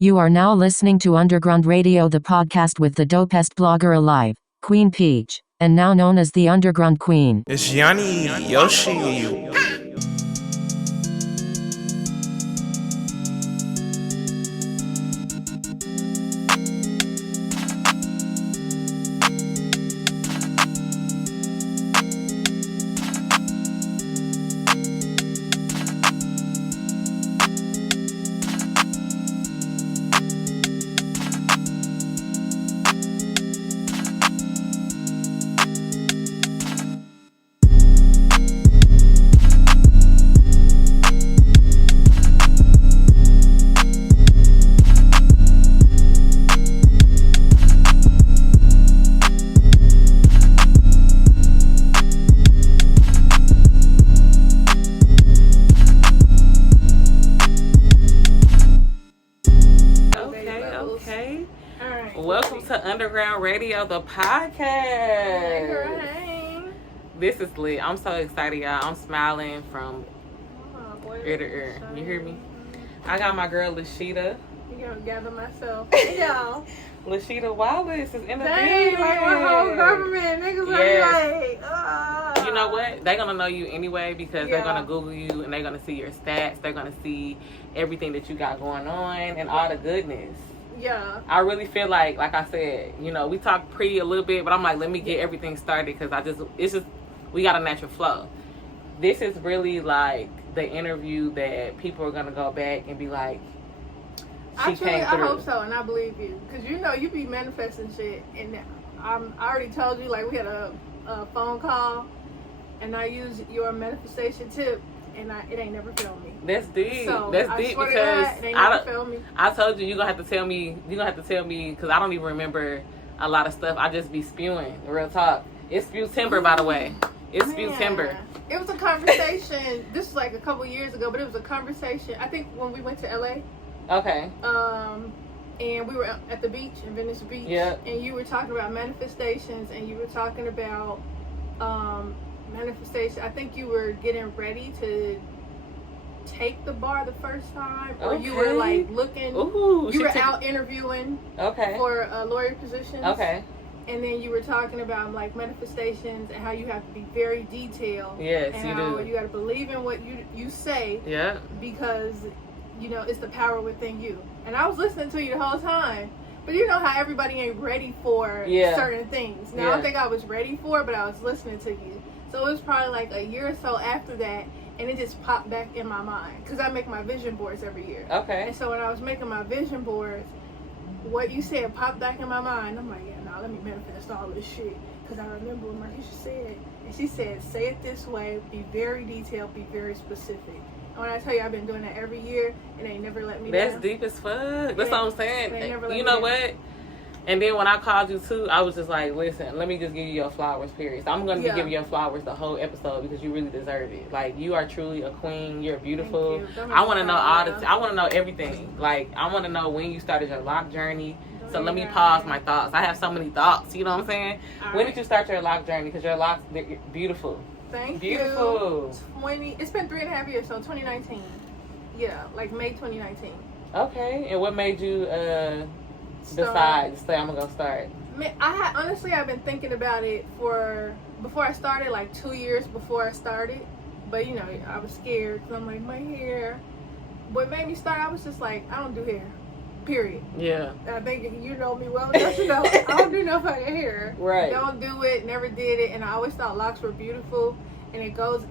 You are now listening to Underground Radio, the podcast with the dopest blogger alive, Queen Peach, and now known as the Underground Queen. It's Yanni Yoshi. Welcome to Underground Radio, the podcast. Hey. This is lit. I'm so excited, y'all. I'm smiling from ear to ear. You hear me? I got my girl Lasheeda. You gonna gather myself. Hey, y'all. Lasheeda Wallace is in the Dang, building. like my whole government. Niggas Yes. like, You know what? They're going to know you anyway because they're going to Google you and they're going to see your stats. They're going to see everything that you got going on and all the goodness. Yeah. I really feel like I said, you know, we talked pretty a little bit, but I'm like, let me get everything started because we got a natural flow. This is really like the interview that people are going to go back and be like, she came through. I hope so, and I believe you. Because you know, you be manifesting shit. And I already told you, like, we had a phone call, and I used your manifestation tip, and it ain't never failed me. That's deep. So, That's I deep swear to because God, it ain't never failed me. I told you, you're going to have to tell me, because I don't even remember a lot of stuff. I just be spewing, real talk. It's spew timber, by the way. It's spew timber. It was a conversation. This was like a couple years ago, but it was a conversation. I think when we went to LA. Okay. And we were at the beach in Venice Beach. Yep. And you were talking about manifestations, and you were talking about manifestation. I think you were getting ready to take the bar the first time, or you were like looking. Ooh, you were out interviewing. For lawyer positions. Okay. And then you were talking about like manifestations and how you have to be very detailed. Yes, and you how do. You got to believe in what you say. Yeah. Because, you know, it's the power within you. And I was listening to you the whole time. But you know how everybody ain't ready for certain things. Now, I don't think I was ready for it, but I was listening to you. So it was probably like a year or so after that, and it just popped back in my mind. Because I make my vision boards every year. Okay. And so when I was making my vision boards, what you said popped back in my mind. I'm like, let me manifest all this shit. Because I remember what Markeisha said. And she said, say it this way, be very detailed, be very specific. When I tell you I've been doing that every year, it ain't never let me down. That's deep as fuck. That's what I'm saying. You know down. what? And then when I called you too, I was just like, listen, let me just give you your flowers, period. So I'm going to be giving you your flowers the whole episode because you really deserve it. Like, you are truly a queen. You're beautiful. I want to know I want to know everything. Like, I want to know when you started your lock journey. So let me pause my thoughts. I have so many thoughts. You know what I'm saying? When did you start your lock journey? Because your locks, they're beautiful. Thank Beautiful. you. It's been 3.5 years, so 2019. Yeah, like May 2019. Okay. And what made you decide to say I'm gonna go start? I've been thinking about it before I started, like 2 years before I started. But you know, I was scared because I'm like, my hair. What made me start? I was just like, I don't do hair. Period. Yeah. I think you know me well enough to know I don't do no fucking hair. Right. Don't do it. Never did it. And I always thought locks were beautiful. And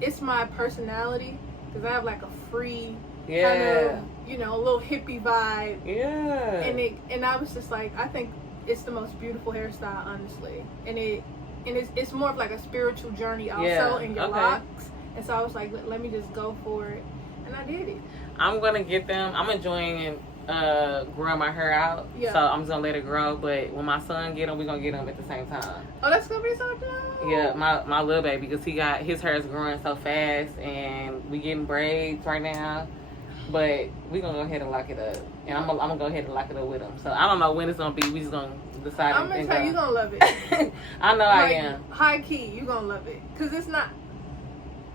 it's my personality because I have like a free kind of, you know, a little hippie vibe. Yeah. And I was just like, I think it's the most beautiful hairstyle, honestly. And it's more of like a spiritual journey also in your locks. And so I was like, let me just go for it. And I did it. I'm gonna get them. I'm enjoying growing my hair out. Yeah. So I'm just gonna let it grow. But when my son get them, we're gonna get them at the same time. Oh, that's gonna be so dope. Yeah, my little baby, because his hair is growing so fast, and we getting braids right now. But we gonna go ahead and lock it up, and I'm gonna go ahead and lock it up with him. So I don't know when it's gonna be. We just gonna decide. I'm gonna tell you, gonna love it. I know I am. High key, you gonna love it, cause it's not.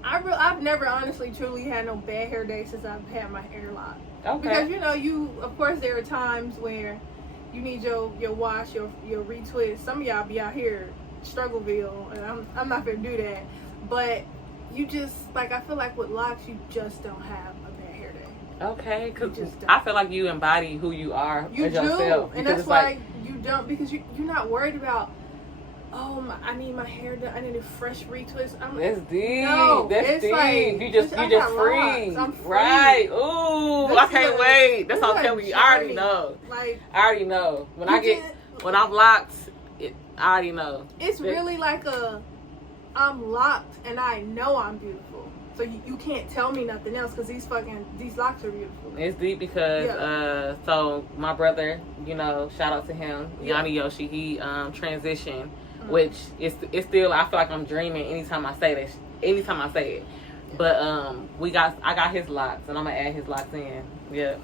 I've never honestly truly had no bad hair day since I've had my hair locked. Okay. Because, you know, of course, there are times where you need your wash, your retwist. Some of y'all be out here struggleville, and I'm not going to do that. But you just, like, I feel like with locks, you just don't have a bad hair day. Okay, because I feel like you embody who you are as yourself. And that's why you don't, because you're not worried about, I need my hair done. I need a fresh retwist. That's deep. No, that's deep. Like, you just free. I'm free. Right. Ooh, I can't wait. That's what I'm telling you. I already know. Like, I already know. When I'm locked, I already know. It's really like I'm locked and I know I'm beautiful. So you can't tell me nothing else because these locks are beautiful. It's deep because so my brother, you know, shout out to him, Yanni Yoshi. He transitioned. Which is still, I feel like I'm dreaming anytime I say it. But I got his locks, and I'm gonna add his locks in. Yeah.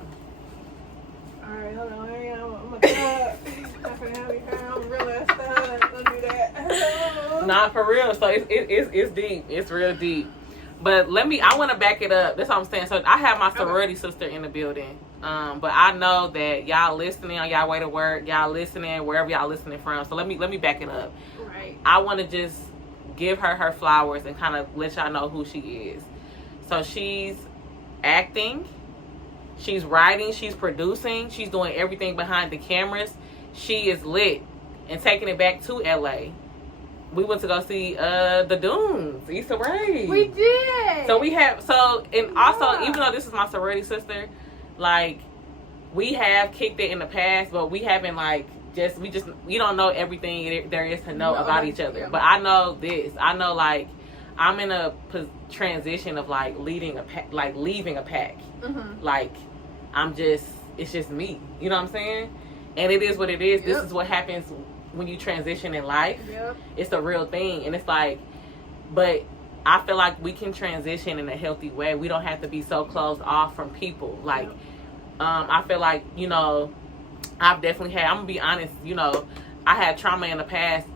All right, hold on. I'm gonna cut. I'm real ass stuck. Don't do that. Nah, for real. So it's deep. It's real deep. But I want to back it up. That's what I'm saying. So I have my sorority sister in the building. But I know that y'all listening on y'all way to work, y'all listening wherever y'all listening from. So let me back it up. Right. I want to just give her flowers and kind of let y'all know who she is. So she's acting, she's writing, she's producing, she's doing everything behind the cameras. She is lit and taking it back to LA. We went to go see the Dunes, Issa Rae. We did. Also, even though this is my sorority sister, like, we have kicked it in the past, but we haven't, like, we don't know everything there is to know about each other. Yeah. But I know this. I know, like, I'm in a transition of, like, leaving a pack. Mm-hmm. Like, it's just me. You know what I'm saying? And it is what it is. Yep. This is what happens when you transition in life. Yep. It's a real thing. And it's like, but I feel like we can transition in a healthy way. We don't have to be so closed off from people. Like, yep. I feel like, you know, I've definitely had, I'm gonna be honest, you know, I had trauma in the past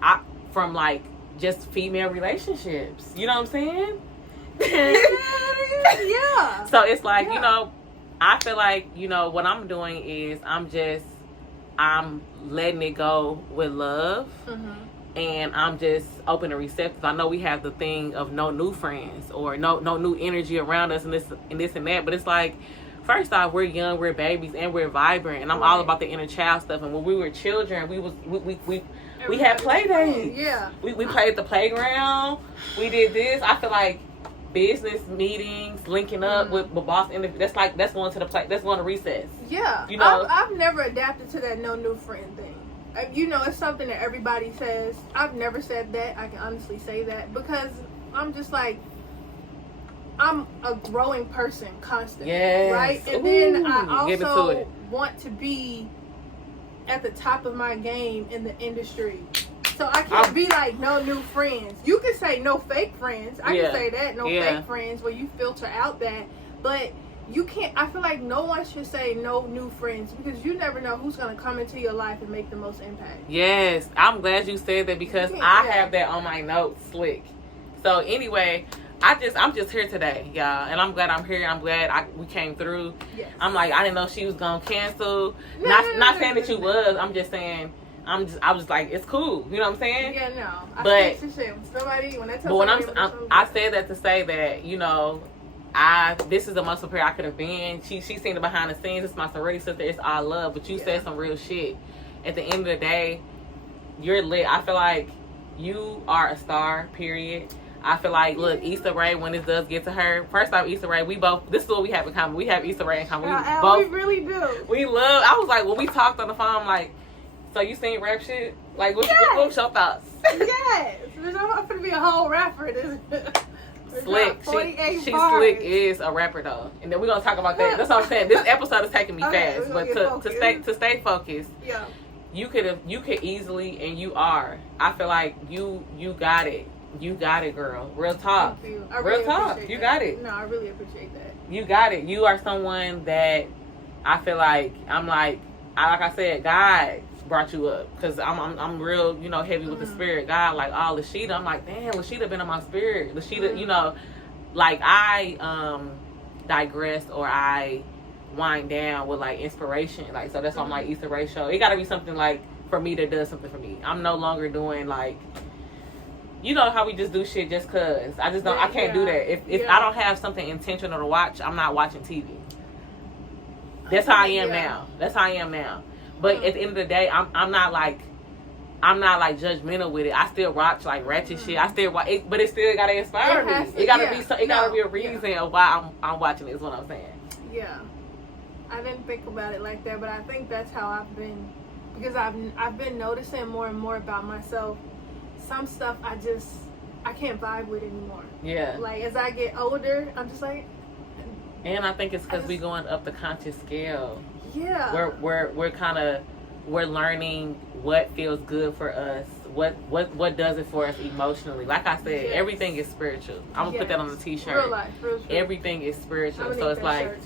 from, like, just female relationships. You know what I'm saying? Yeah. So it's like, you know, I feel like, you know, what I'm doing is I'm letting it go with love. Mm-hmm. And I'm just open and receptive. I know we have the thing of no new friends or no new energy around us and this and that. But it's like, first off, we're young, we're babies, and we're vibrant. And I'm all about the inner child stuff. And when we were children, we had play dates. Yeah. We played at the playground. We did this. I feel like business meetings, linking up with boss. That's going to the play. That's going to recess. Yeah. You know, I've never adapted to that no new friend thing. You know, it's something that everybody says. I've never said that. I can honestly say that because I'm just like, I'm a growing person constantly. Yes. Right? And then I also want to be at the top of my game in the industry. So I can't be like, no new friends. You can say no fake friends. I can say that. No fake friends where you filter out that. But you can't, I feel like no one should say no new friends because you never know who's going to come into your life and make the most impact. Yes. I'm glad you said that because I have that on my notes slick. So anyway, I'm just here today, y'all. And I'm glad I'm here. I'm glad we came through. Yes. I'm like, I didn't know she was going to cancel. Not saying that you was. I'm just saying, I was like, it's cool. You know what I'm saying? Yeah, no. But I said that to say that, you know, this is the most prepared I could have been. She seen it behind the scenes. It's my sorority sister. It's all love. But you said some real shit. At the end of the day, you're lit. I feel like you are a star, period. I feel like, look, Issa Rae, when this does get to her, first off, Issa Rae, this is what we have in common. We have Issa Rae in common. We really do. We love, I was like, when we talked on the phone, I'm like, so you seen rap shit? Like, what was your thoughts? Yes. I'm going to be a whole rapper. Slick. She Slick is a rapper though. And then we're going to talk about that. That's what I'm saying. This episode is taking me fast. But to stay focused, you could easily, and you are. I feel like you got it. You got it, girl. Real talk. Thank you. Real talk. You got it. No, I really appreciate that. You got it. You are someone that I feel like, like I said, God brought you up because I'm real, you know, heavy with the spirit. God, like, Lasheeda. I'm like, damn, Lasheeda been in my spirit. Lasheeda, you know, like I digressed or I wind down with like inspiration. Like, so that's why I'm like Issa Rae show. It got to be something like for me that does something for me. I'm no longer doing like, you know how we just do shit just cause. I just don't. I can't do that. If I don't have something intentional to watch, I'm not watching TV. That's how I am now. That's how I am now. But at the end of the day, I'm not like judgmental with it. I still watch like ratchet shit. I still watch it, but it still gotta inspire me. It gotta be. It gotta be a reason of why I'm watching it. Is what I'm saying. Yeah, I didn't think about it like that, but I think that's how I've been, because I've been noticing more and more about myself. Some stuff I can't vibe with anymore. Yeah. Like as I get older, I'm just like. And I think it's because we going up the conscious scale. Yeah. We're learning what feels good for us, what does it for us emotionally. Like I said, everything is spiritual. I'm gonna put that on the t-shirt. Real life. Everything is spiritual. So it's like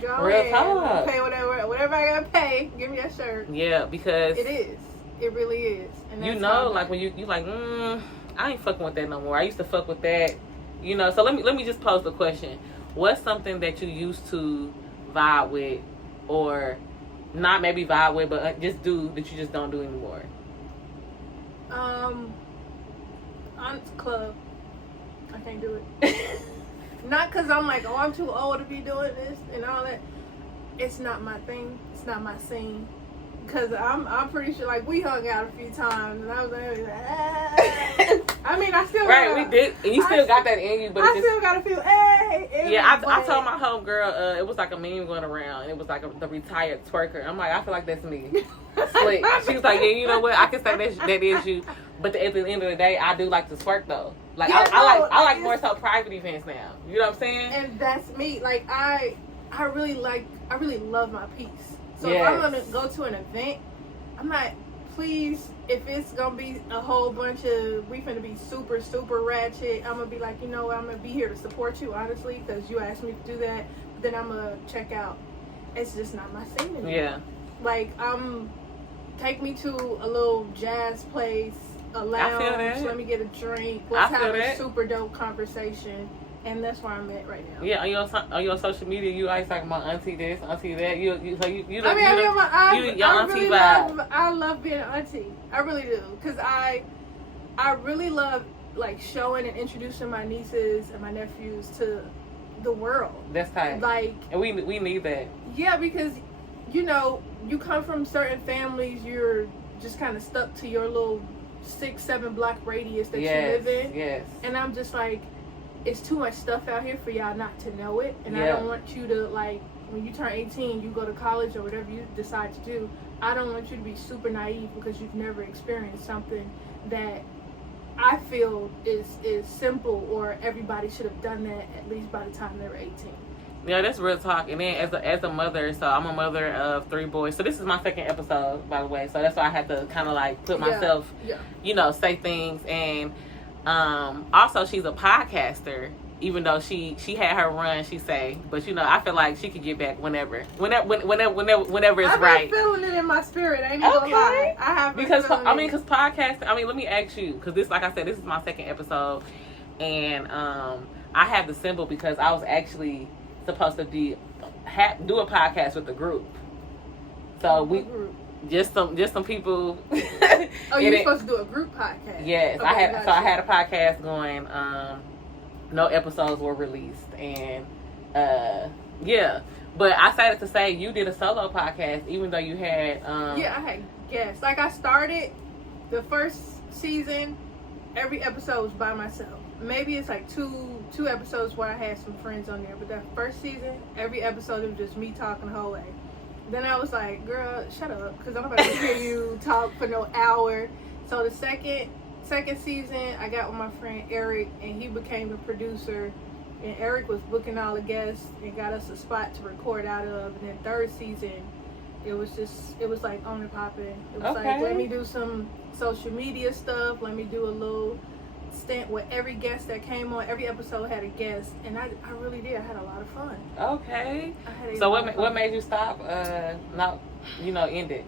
go real ahead, talk. Pay whatever I gotta pay. Give me that shirt. Yeah, because it is. It really is. And you know, like when you like, I ain't fucking with that no more. I used to fuck with that. You know, so let me just pose the question. What's something that you used to vibe with, or not maybe vibe with, but just do that you just don't do anymore? Club. I can't do it. Not because I'm like, I'm too old to be doing this and all that. It's not my thing. It's not my scene. Because I'm pretty sure, like, we hung out a few times, and I was like, I mean, I still we did, and you still got that in you, but I still gotta feel, I told my homegirl, it was like a meme going around, and it was like the retired twerker. I'm like, I feel like that's me. Slick. She was like, yeah, you know what? I can say that is you. But at the end of the day, I do like to twerk though. Like I like more so private events now. You know what I'm saying? And that's me. Like I really love my piece. So if I'm gonna go to an event, I'm not. Please, if it's gonna be a whole bunch of we finna be super super ratchet, I'm gonna be like, you know what? I'm gonna be here to support you honestly because you asked me to do that. But then I'm gonna check out. It's just not my scene anymore. Yeah. Like take me to a little jazz place, a lounge. Let me get a drink. Let's have a super dope conversation. And that's where I'm at right now. Yeah, on your social media, you always talking about auntie this, auntie that. I love being an auntie. I really do, because I really love like showing and introducing my nieces and my nephews to the world. That's tight. Like, and we need that. Yeah, because you know you come from certain families, you're just kind of stuck to your little 6-7 block radius that you live in. Yes. And I'm just like. It's too much stuff out here for y'all not to know it, and I don't want you to, like, when you turn 18, you go to college or whatever you decide to do, I don't want you to be super naive because you've never experienced something that I feel is simple, or everybody should have done that at least by the time they were 18. Yeah, that's real talk. And then as a mother, so I'm a mother of 3 boys. So this is my 2nd episode, by the way. So that's why I had to kind of like put myself, you know, say things. And also she's a podcaster, even though she had her run, she say, but you know, I feel like she could get back whenever it's right. I've been feeling it in my spirit. I ain't even gonna lie. I have been because podcasting. I mean, let me ask you, because this, like I said, this is my 2nd episode, and I have the symbol because I was actually supposed to do a podcast with the group. So just some people. Oh, you were supposed to do a group podcast? Yes, okay, I had a podcast going. No episodes were released, and but I decided to say you did a solo podcast, even though you had I had guests. Like, I started the first season, every episode was by myself. Maybe it's like two episodes where I had some friends on there, but that first season, every episode it was just me talking the whole way. Then I was like, girl, shut up, because I'm not going to hear you talk for no hour. So the second season, I got with my friend Eric, and he became the producer. And Eric was booking all the guests and got us a spot to record out of. And then 3rd season, it was like on and popping. It was like, let me do some social media stuff. Let me do a little stint with every guest that came on. Every episode had a guest, and I really did. I had a lot of fun. Okay. So what made you stop? Not end it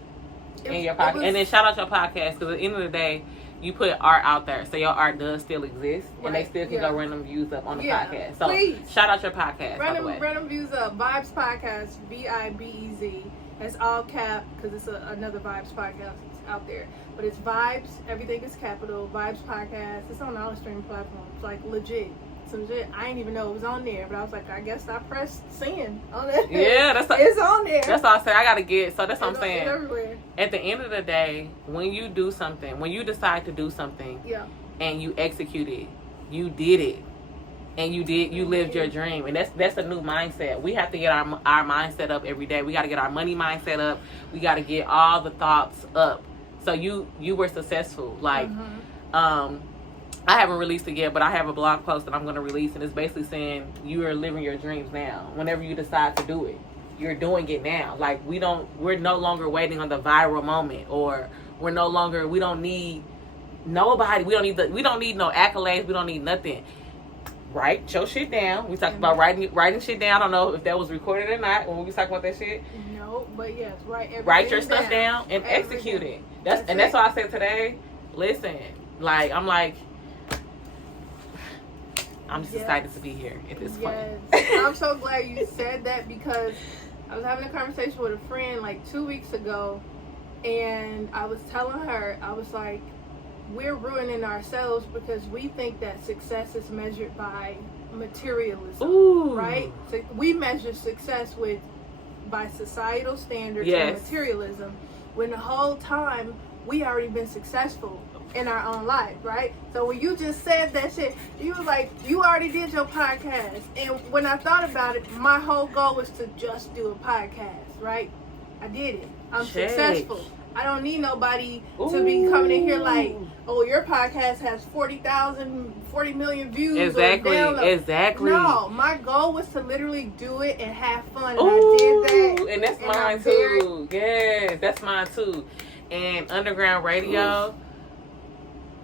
in your podcast, and then shout out your podcast, because at the end of the day, you put art out there, so your art does still exist, and they still can go run them views up on the podcast. So please. Shout out your podcast. Run them views up. Vibes Podcast, VIBEZ. That's all cap because it's another Vibes podcast out there. But it's Vibes. Everything is capital. Vibes Podcast. It's on all the streaming platforms. Like legit. Some shit I didn't even know it was on there, but I was like, I guess I pressed send on it. Yeah, it's on there. That's all I say. I gotta get. So that's what I'm saying. It's everywhere. At the end of the day, when you do something, when you decide to do something, and you execute it, you did it, and you lived your dream, and that's a new mindset. We have to get our mindset up every day. We got to get our money mindset up. We got to get all the thoughts up. So you were successful. Like, I haven't released it yet, but I have a blog post that I'm going to release, and it's basically saying you are living your dreams now. Whenever you decide to do it, you're doing it now. Like, we're no longer waiting on the viral moment, or we don't need nobody. We don't need no accolades. We don't need nothing. Write your shit down. We talked about writing shit down. I don't know if that was recorded or not when we was talking about that shit. No, but yes, write your stuff down and execute it. That's why I said today. Listen, like I'm just excited to be here at this point. I'm so glad you said that because I was having a conversation with a friend like 2 weeks ago, and I was telling her, I was like, we're ruining ourselves because we think that success is measured by materialism, right? So we measure success by societal standards and materialism, when the whole time we already been successful in our own life, right? So when you just said that shit, you was like, you already did your podcast. And when I thought about it, my whole goal was to just do a podcast, right? I did it. I'm successful. I don't need nobody to be coming in here like, oh, your podcast has 40 million views. Exactly. No, my goal was to literally do it and have fun. And I did that. And that's mine too. Yes, that's mine too. And Underground Radio,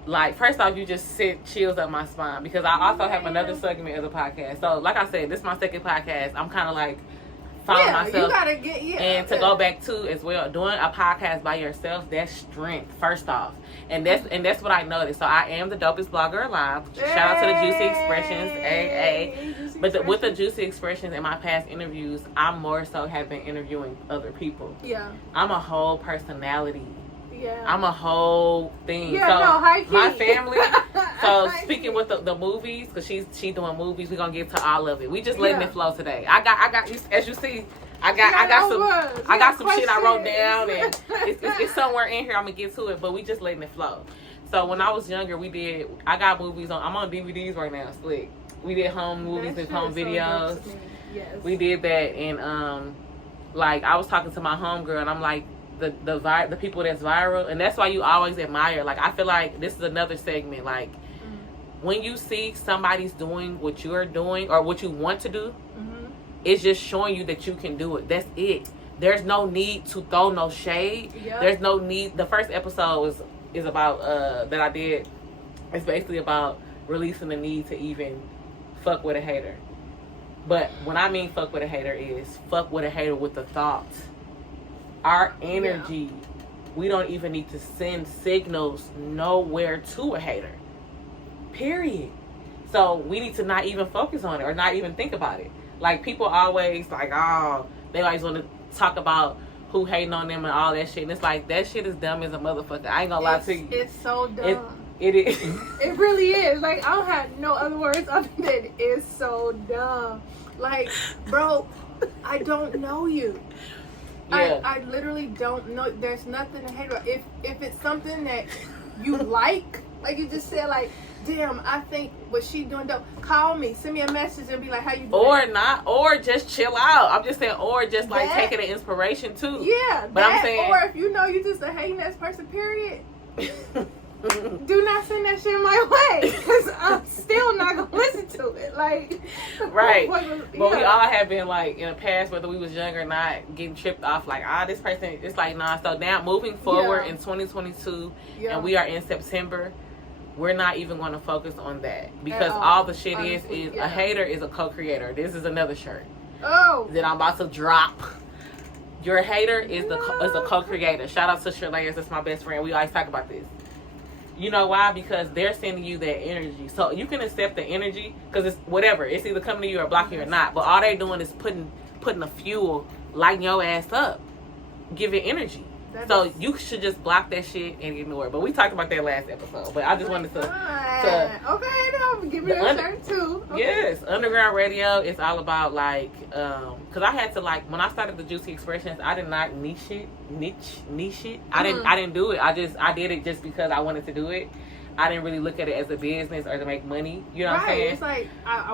like, first off, you just sent chills up my spine because I also have another segment of the podcast. So, like I said, this is my second podcast. I'm kind of like following myself. You gotta get and to go back to as well, doing a podcast by yourself, that's strength. First off, and that's what I noticed. So I am the dopest blogger alive. Shout out to the Juicy Expressions, AA. But with the Juicy Expressions in my past interviews, I more so have been interviewing other people. Yeah, I'm a whole personality. Yeah. I'm a whole thing. Yeah, so my family. So speaking with the movies, because she's doing movies, we're gonna get to all of it. We just letting it flow today. I got as you see, I got some shit I wrote down, and it's somewhere in here. I'm gonna get to it, but we just letting it flow. So when I was younger, I got movies I'm on DVDs right now. Slick. We did home movies and home videos. Yes. We did that, and like I was talking to my homegirl, and I'm like, the people that's viral, and that's why you always admire. Like, I feel like this is another segment. Like, when you see somebody's doing what you're doing or what you want to do, it's just showing you that you can do it. That's it. There's no need to throw no shade. Yep. There's no need. The first episode is about that I did. It's basically about releasing the need to even fuck with a hater. But when I mean fuck with a hater, is fuck with a hater with the thoughts. Our energy, we don't even need to send signals nowhere to a hater. Period. So we need to not even focus on it or not even think about it. Like, people always like, they always want to talk about who hating on them and all that shit. And it's like, that shit is dumb as a motherfucker. I ain't gonna lie to you. It's so dumb. It is. It really is. Like, I don't have no other words other than it's so dumb. Like, bro, I don't know you. Yeah. I literally don't know. There's nothing to hate about. If it's something that you like you just said, like, damn, I think what she doing dope. Call me, send me a message, and be like, how you doing? Or not, or just chill out. I'm just saying, or just like taking an inspiration too. Yeah, but I'm saying, or if you know you just a hating ass person, period. Do not send that shit my way, because I'm still not gonna listen to it. Like, right? But we all have been like in the past, whether we was younger or not, getting tripped off. Like, this person. It's like, nah. So now moving forward in 2022, and we are in September. We're not even going to focus on that because all the shit is a hater is a co-creator. This is another shirt that I'm about to drop. Your hater is a co-creator. Shout out to Shirley, that's my best friend. We always talk about this. You know why? Because they're sending you that energy. So you can accept the energy because it's whatever. It's either coming to you or blocking you or not. But all they doing is putting the fuel, lighting your ass up, giving energy. So you should just block that shit and ignore it. But we talked about that last episode. But I just wanted to okay, no, give me a shirt too. Okay. Yes, Underground Radio is all about like, because I had to like when I started the Juicy Expressions, I did not niche it. I didn't do it. I did it just because I wanted to do it. I didn't really look at it as a business or to make money. You know what I'm saying? It's like I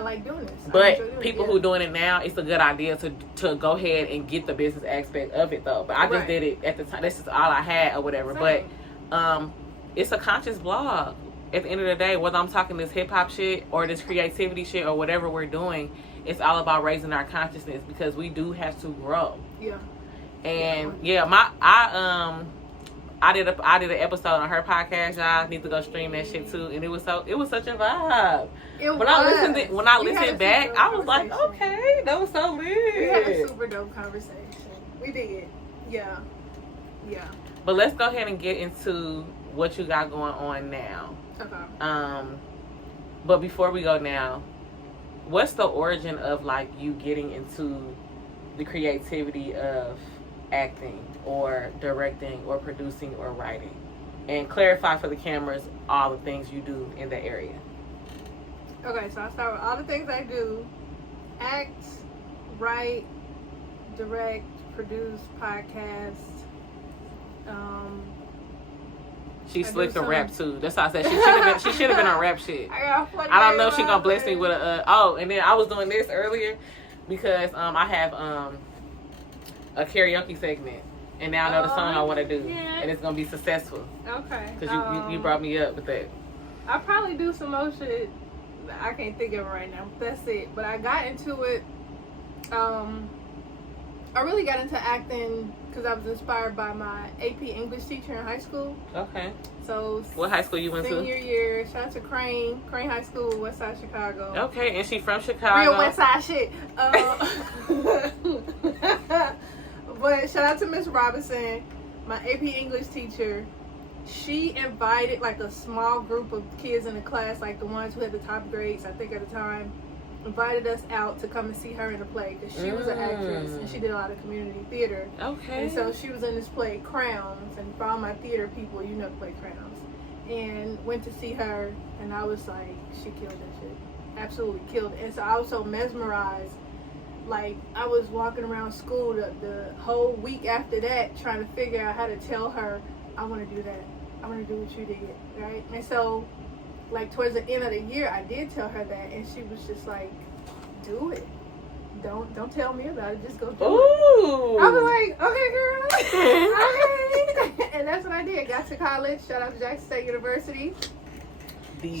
like doing this. But people who doing it now, it's a good idea to go ahead and get the business aspect of it though. But I just did it at the time. This is all I had or whatever. Same. But it's a conscious blog. At the end of the day, whether I'm talking this hip hop shit or this creativity shit or whatever we're doing, it's all about raising our consciousnness because we do have to grow. Yeah. And I did an episode on her podcast. Y'all need to go stream that shit too. And it was such a vibe. When I listened back, I was like, okay, that was so lit. We had a super dope conversation. We did. Yeah. But let's go ahead and get into what you got going on now. Okay. But before we go now, what's the origin of like you getting into the creativity of acting or directing or producing or writing? And clarify for the cameras all the things you do in that area. Okay, so I start with all the things I do: act, write, direct, produce, podcast. She slick to rap too. That's how I said she should have been on rap shit. I don't know if she gonna bless me with a and then I was doing this earlier because I have a karaoke segment and now I know the song I want to do and it's gonna be successful. Okay. Because you brought me up with that. I probably do some more shit. I can't think of it right now. That's it. But I got into it. I really got into acting because I was inspired by my AP English teacher in high school. Okay. So what high school you went to? Senior year. Shout out to Crane High School, West Side Chicago. Okay, and she from Chicago. Real West Side shit. But shout out to Miss Robinson, my AP English teacher. She invited like a small group of kids in the class, like the ones who had the top grades, I think at the time, invited us out to come and see her in a play because she was an actress and she did a lot of community theater. Okay. And so she was in this play, Crowns, and for all my theater people, you know the play Crowns. And went to see her, and I was like, she killed that shit. Absolutely killed it. And so I was so mesmerized. Like, I was walking around school the whole week after that trying to figure out how to tell her, I want to do that. I want to do what you did, right? And so, like, towards the end of the year, I did tell her that, and she was just like, do it. Don't tell me about it. Just go do it. I was like, okay, girl. Okay. And that's what I did. Got to college. Shout out to Jackson State University.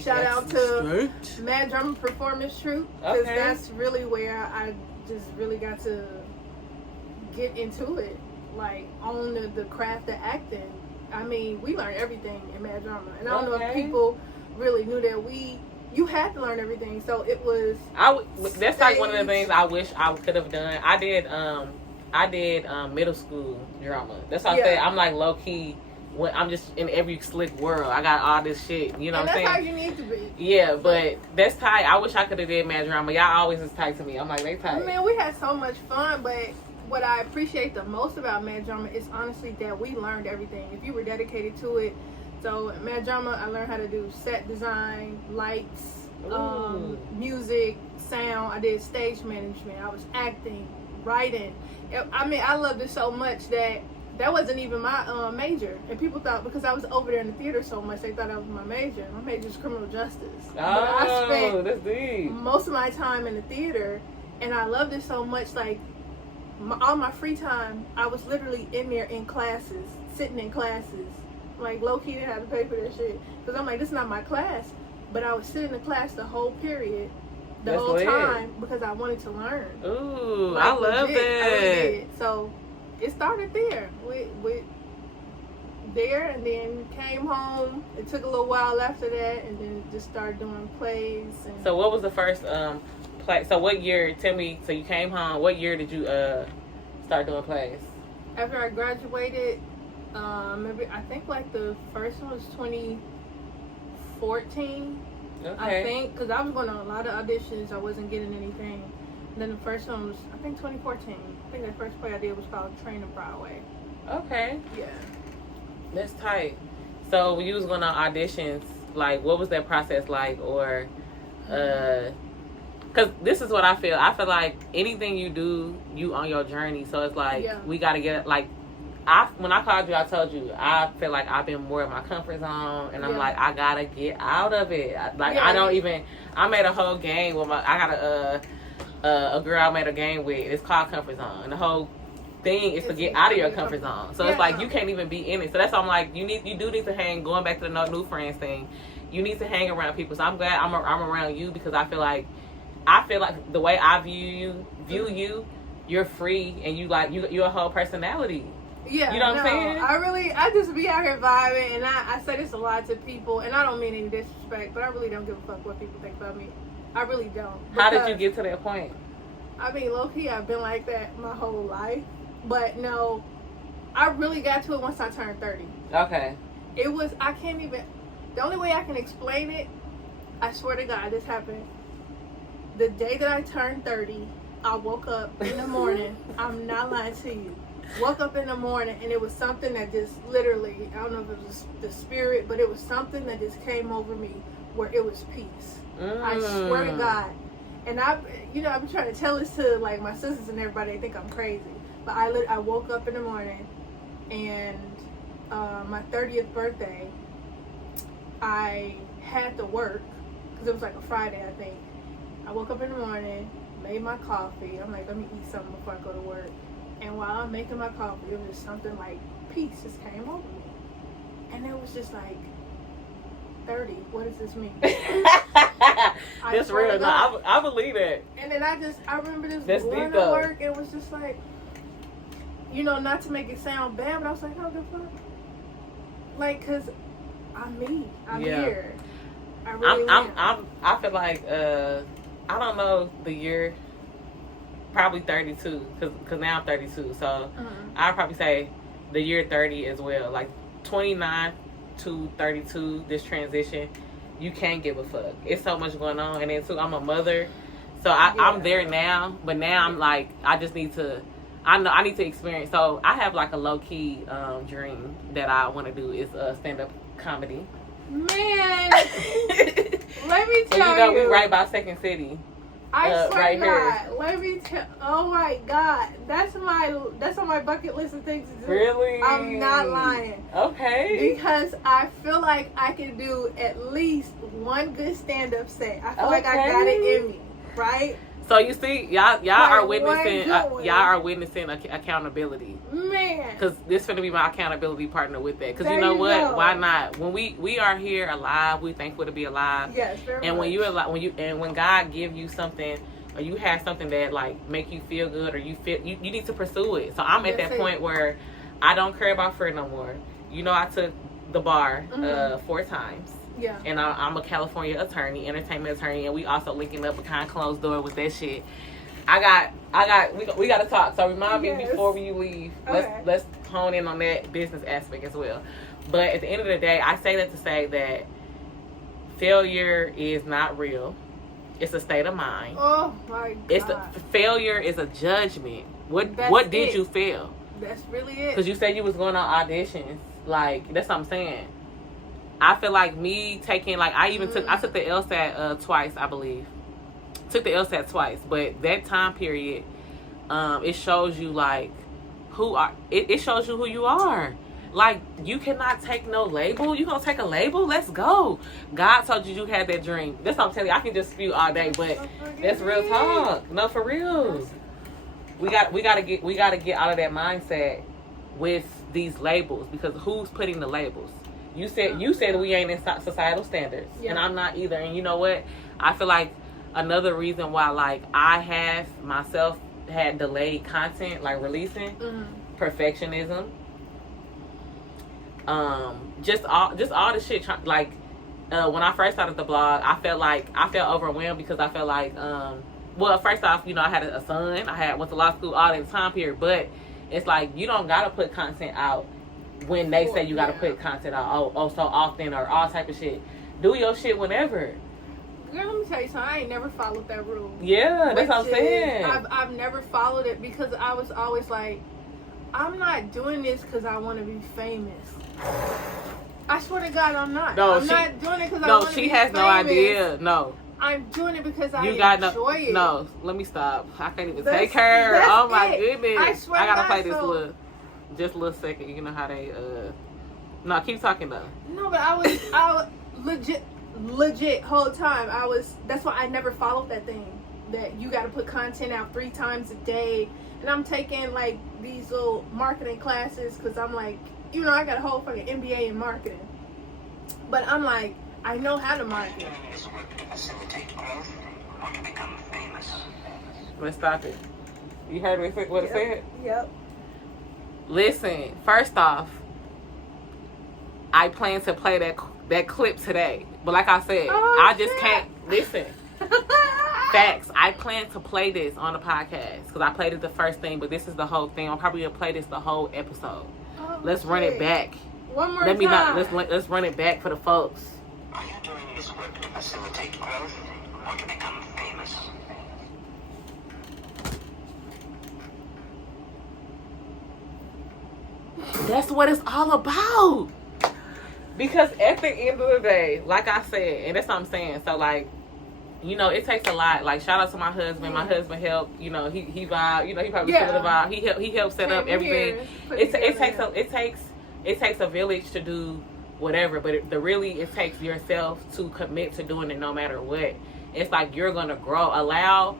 Shout out to Mad Drama Performance Troupe. Because that's really where I just really got to get into it. Like, on the craft of acting. I mean, we learned everything in Mad Drama. And I don't know if people really knew that you had to learn everything. So it was that's like one of the things I wish I could have done. I did middle school drama. That's why I said I'm like low key when I'm just in every slick world. I got all this shit, you know what I'm saying? That's how you need to be. Yeah, but that's tight. I wish I could have did Mad Drama. Y'all always is tight to me. I'm like, they tight. Man, we had so much fun, but what I appreciate the most about Mad Drama is honestly that we learned everything. If you were dedicated to it. So Mad Drama, I learned how to do set design, lights, music, sound. I did stage management. I was acting, writing. I mean, I loved it so much that wasn't even my major. And people thought because I was over there in the theater so much, they thought that was my major. My major is criminal justice. But I spent that's deep. most of my time in the theater, and I loved it so much. Like, all my free time, I was literally in there in classes, sitting in classes. Like, low-key didn't have to pay for that shit. Because I'm like, this is not my class. But I would sit in the class the whole period, whole time, because I wanted to learn. Ooh, like, I love that. I really did. So, it started there. With there, and then came home. It took a little while after that, and then just started doing plays. And so, what was the first play? So, what year, tell me, so you came home, what year did you start doing plays? After I graduated, Maybe I think like the first one was 2014. Okay. I think because I was going on a lot of auditions, I wasn't getting anything. And then the first one was I think 2014. I think the first play I did was called Train to Broadway. Okay. Yeah. That's tight. So when you was going on auditions, like what was that process like, or because this is what I feel. I feel like anything you do, you on your journey. So it's like we got to get like. When I called you, I told you I feel like I've been more in my comfort zone, and I'm like I gotta get out of it. I don't even. I made a whole game with I got a girl I made a game with. It's called Comfort Zone, and the whole thing is to get out of your comfort zone. So it's like you can't even be in it. So that's why I'm like you do need to hang. Going back to the no new friends thing, you need to hang around people. So I'm glad I'm around you because I feel like the way I view you, you're free and you're a whole personality. Yeah, you know what I'm saying? I just be out here vibing, and I say this a lot to people, and I don't mean any disrespect, but I really don't give a fuck what people think about me. I really don't. How did you get to that point? I mean, low-key, I've been like that my whole life, but no, I really got to it once I turned 30. Okay. The only way I can explain it, I swear to God, this happened. The day that I turned 30, I woke up in the morning, I'm not lying to you. Woke up in the morning and it was something that just literally, I don't know if it was the spirit, but it was something that just came over me where it was peace. I swear to God. And I've been trying to tell this to like my sisters and everybody. They think I'm crazy, but I woke up in the morning and my 30th birthday, I had to work because it was like a Friday, I think. I woke up in the morning, made my coffee. I'm like, let me eat something before I go to work. And while I'm making my coffee, it was just something like peace just came over me. And it was just like, 30, what does this mean? That's real. No, I believe it. And then I remember just going to work and it was just like, not to make it sound bad, but I was like, oh, the fuck? Like, because I'm me. I'm here. I really am. I feel like, I don't know the year. Probably 32, because now I'm 32. So I'd probably say the year 30 as well. Like 29 to 32, this transition, you can't give a fuck. It's so much going on. And then too, I'm a mother. So I'm there now. But now I'm like, I just need to, I need to experience. So I have like a low-key dream that I want to do is stand-up comedy. Man, let me tell you. We right by Second City. I swear right to God, here. let me tell. Oh my God, that's on my bucket list of things to do. Really? I'm not lying. Okay. Because I feel like I can do at least one good stand-up set. I feel like I got it in me, right? So you see, y'all are witnessing accountability. Man, because this finna be my accountability partner with that. Because you know what? Go. Why not? When we are here alive, we thankful to be alive. Yes, very and much. when God give you something, or you have something that like make you feel good, or you feel you need to pursue it. So I'm at that point where I don't care about fear no more. I took the bar 4 times. Yeah. And I'm a California attorney, entertainment attorney, and we also linking up behind closed door with that shit. We got to talk. So remind me before you leave. Okay. Let's hone in on that business aspect as well. But at the end of the day, I say that to say that failure is not real. It's a state of mind. Oh my God. Failure is a judgment. What did you fail? That's really it. Because you said you was going on auditions. Like, that's what I'm saying. I feel like me taking, like, I took the LSAT twice, I believe. Took the LSAT twice, but that time period, it shows you, like, it shows you who you are. Like, you cannot take no label. You gonna take a label? Let's go. God told you had that dream. That's what I'm telling you. I can just spew all day, but that's real talk. No, for real. We gotta get out of that mindset with these labels, because who's putting the labels? You said we ain't in societal standards, and I'm not either. And you know what? I feel like another reason why, like, I have myself had delayed content, like releasing, perfectionism, just all the shit. Like, when I first started the blog, I felt overwhelmed because I felt like, well, first off, I had a son, went to law school, all that time period, but it's like you don't gotta put content out when they say you got to put content out, so often or all type of shit. Do your shit whenever. Girl, let me tell you something. I ain't never followed that rule. Yeah, that's what I'm saying. I've never followed it because I was always like, I'm not doing this because I want to be famous. I swear to God, I'm not. I'm not doing it because I want to be famous. No, she has no idea. No. I'm doing it because I enjoy it. No, let me stop. I can't even take her. Oh my goodness. I swear I gotta play this just a little second. You know how they no, keep talking though. No, but I was legit whole time that's why I never followed that thing that you got to put content out 3 times a day. And I'm taking like these little marketing classes because I'm like, you know, I got a whole fucking MBA in marketing, but I'm like, I know how to market. Let's stop it. You heard what it said? Yep. Listen, first off, I plan to play that clip today. But like I said, I just can't listen. Facts. I plan to play this on the podcast because I played it the first thing, but this is the whole thing. I'm probably gonna play this the whole episode. Let's run it back. One more time. Let's run it back for the folks. Are you doing this work to facilitate growth or to become famous? That's what it's all about. Because at the end of the day, like I said, and that's what I'm saying, so like, you know, it takes a lot. Like, shout out to my husband. My husband helped. You know, he vibe. You know, he probably should have vibe. He helped set up everything. It takes a village to do whatever, but it takes yourself to commit to doing it no matter what. It's like you're gonna grow. Allow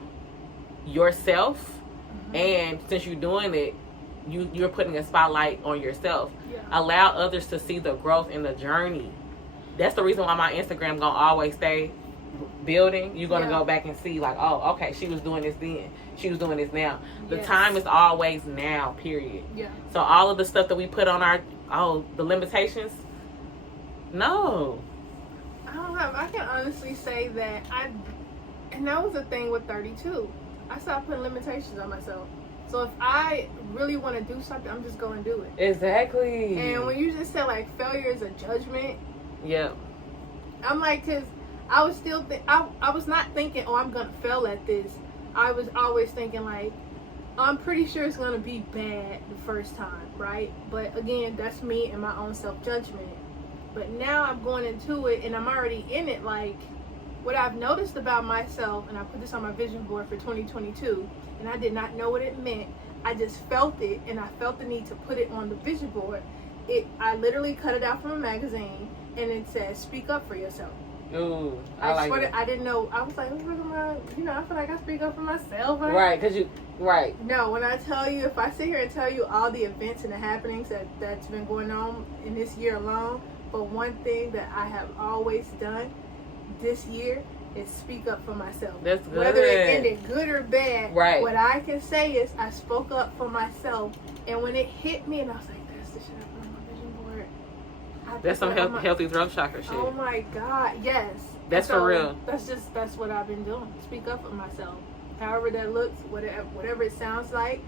yourself, and since you're doing it, you're putting a spotlight on yourself. Allow others to see the growth in the journey. That's the reason why my Instagram gonna always stay building. You're gonna go back and see like, oh, okay, she was doing this then, she was doing this now. The time is always now, period. So all of the stuff that we put on the limitations, no, I can honestly say that and that was the thing with 32. I stopped putting limitations on myself. So if I really want to do something, I'm just going to do it. Exactly. And when you just said like failure is a judgment, I'm like, because I was still I was not thinking, oh, I'm gonna fail at this. I was always thinking like, I'm pretty sure it's gonna be bad the first time, right? But again, that's me and my own self-judgment. But now I'm going into it and I'm already in it. Like, what I've noticed about myself, and I put this on my vision board for 2022, and I did not know what it meant. I just felt it, and I felt the need to put it on the vision board. I literally cut it out from a magazine, and it says, "Speak up for yourself." Ooh, I swear I didn't know. I was like, I feel like I speak up for myself. Right? No, when I tell you, if I sit here and tell you all the events and the happenings that's been going on in this year alone, but one thing that I have always done this year is speak up for myself. That's good. Whether it ended good or bad, right? What I can say is I spoke up for myself, and when it hit me, and I was like, "That's the shit I put on my vision board." That's some healthy throat chakra shit. Oh my God, yes. That's for real. That's what I've been doing. Speak up for myself. However that looks, whatever it sounds like,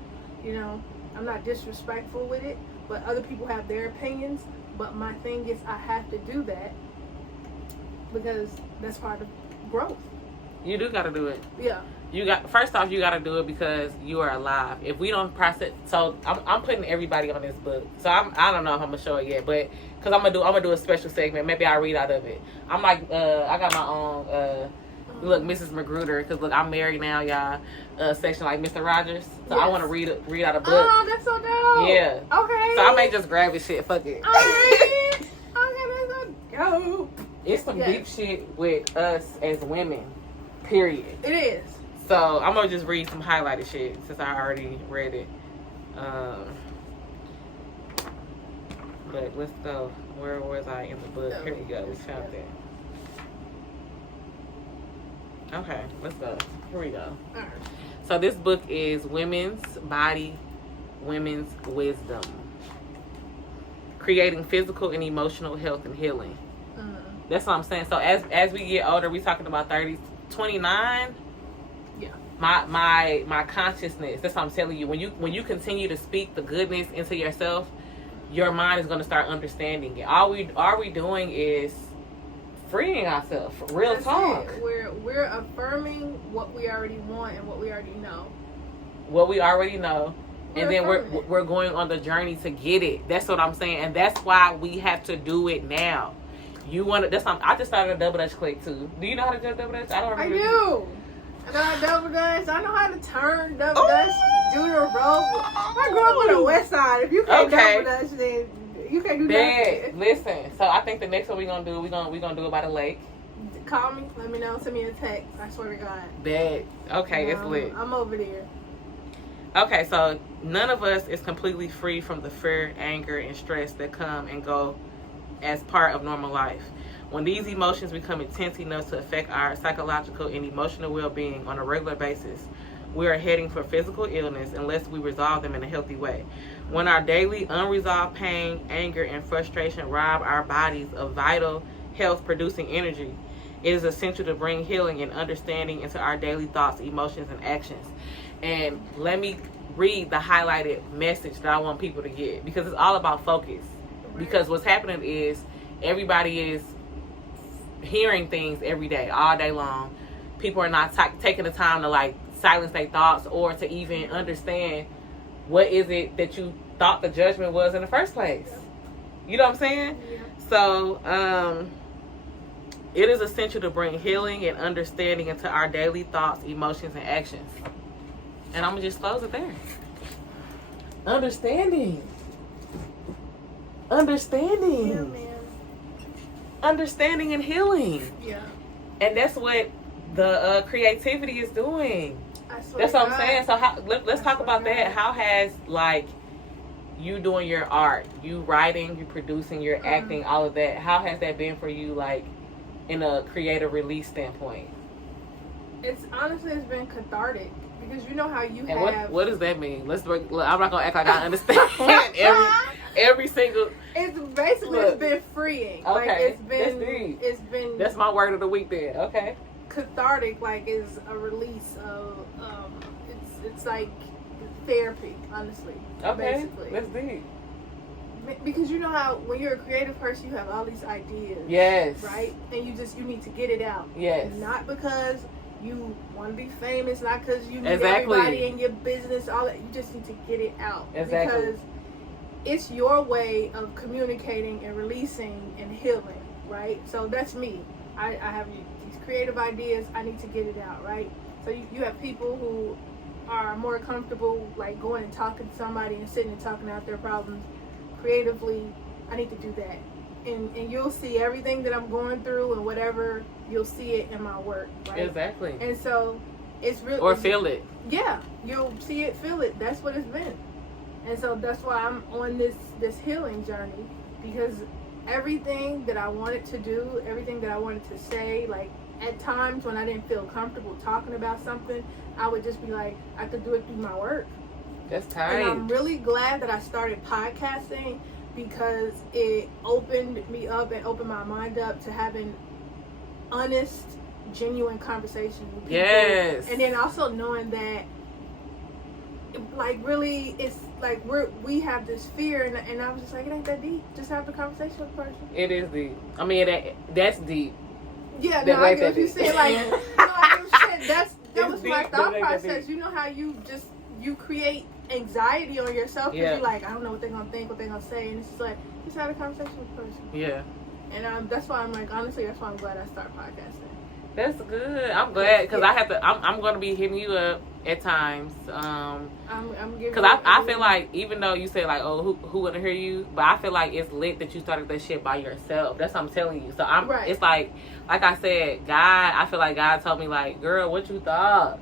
you know, I'm not disrespectful with it, but other people have their opinions. But my thing is, I have to do that because that's part of growth. You do got to do it. Yeah. First off, you got to do it because you are alive. If we don't process, so I'm putting everybody on this book. So I don't know if I'm gonna show it yet, but because I'm gonna do a special segment. Maybe I'll read out of it. I'm like, I got my own. Look, Mrs. Magruder, because look, I'm married now, y'all. Section like Mr. Rogers. So I want to read out a book. Oh, that's so dope. Yeah. Okay. So I may just grab his shit. Fuck it. Alright. Okay, that's so dope. It's some deep shit with us as women. Period. It is. So I'm gonna just read some highlighted shit since I already read it. But let's go. Where was I in the book? Here we go. We found it. Okay, let's go. Here we go. All right. So this book is Women's Body, Women's Wisdom. Creating physical and emotional health and healing. That's what I'm saying. So as we get older, we talking about 30, 29. Yeah. My consciousness. That's what I'm telling you. When you continue to speak the goodness into yourself, your mind is going to start understanding it. All we doing is freeing ourselves. Real talk. We're affirming what we already want and what we already know. What we already know. And then we're going on the journey to get it. That's what I'm saying. And that's why we have to do it now. You want to, that's something. I just started a double dutch click too. Do you know how to do double dutch? I don't remember. I do. I know how to double dutch. I know how to turn double dutch, do the rope. I grew up on the west side. If you can't double dutch, then you can't do that. Listen, so I think the next one we're gonna do it by the lake. Call me, let me know, send me a text. I swear to God. Bad. Okay, it's lit. I'm over there. Okay, so none of us is completely free from the fear, anger, and stress that come and go as part of normal life. When these emotions become intense enough to affect our psychological and emotional well-being on a regular basis, we are heading for physical illness unless we resolve them in a healthy way. When our daily unresolved pain, anger, and frustration rob our bodies of vital health-producing energy, it is essential to bring healing and understanding into our daily thoughts, emotions, and actions. And let me read the highlighted message that I want people to get, because it's all about focus. Because what's happening is everybody is hearing things every day, all day long. People are not taking the time to like silence their thoughts or to even understand what is it that you thought the judgment was in the first place. You know what I'm saying? Yeah. So it is essential to bring healing and understanding into our daily thoughts, emotions, and actions. And I'm gonna just close it there. Understanding. Yeah, man. Understanding and healing. Yeah. And that's what the creativity is doing. That's what I'm saying. So let's talk about that. How has like you doing your art, you writing, you producing, you're acting, all of that, how has that been for you, like in a creative release standpoint? It's been cathartic. Because you know how you and have... What does that mean? I'm not going to act like I understand every single... It's basically, it's been freeing. Okay. Like, it's been... That's my word of the week then. Okay. Cathartic, like, is a release of... It's like therapy, honestly. Okay. Basically. That's deep. Because you know how when you're a creative person, you have all these ideas. Yes. Right? And you need to get it out. Yes. Not because... you want to be famous, not because you need everybody in your business, all that. You just need to get it out. Exactly. Because it's your way of communicating and releasing and healing, right? So that's me. I have these creative ideas. I need to get it out, right? So you have people who are more comfortable, like going and talking to somebody and sitting and talking out their problems. Creatively, I need to do that. And you'll see everything that I'm going through and whatever, you'll see it in my work, right? Exactly. And so it's really... Or feel it. Yeah, you'll see it, feel it. That's what it's been. And so that's why I'm on this healing journey, because everything that I wanted to do, everything that I wanted to say, like at times when I didn't feel comfortable talking about something, I would just be like, I could do it through my work. That's tight. And I'm really glad that I started podcasting, because it opened me up and opened my mind up to having honest, genuine conversations with people. Yes. And then also knowing that, like, really, it's like we have this fear, and I was just like, it ain't that deep. Just have the conversation with the person. It is deep. I mean, that's deep. Yeah, no, I get what you're saying. Like, you know, that was my thought process. You know how you create anxiety on yourself because you're like, I don't know what they're gonna think, what they're gonna say, and it's just like, just have a conversation with the person. Yeah. And that's why I'm like, honestly, that's why I'm glad I started podcasting. That's good. I'm glad, because I have to. I'm gonna be hitting you up at times. I'm giving. Because I feel like, even though you say like, oh, who wanna hear you, but I feel like it's lit that you started that shit by yourself. That's what I'm telling you. So I'm. Right. It's like I said, God. I feel like God told me like, girl, what you thought?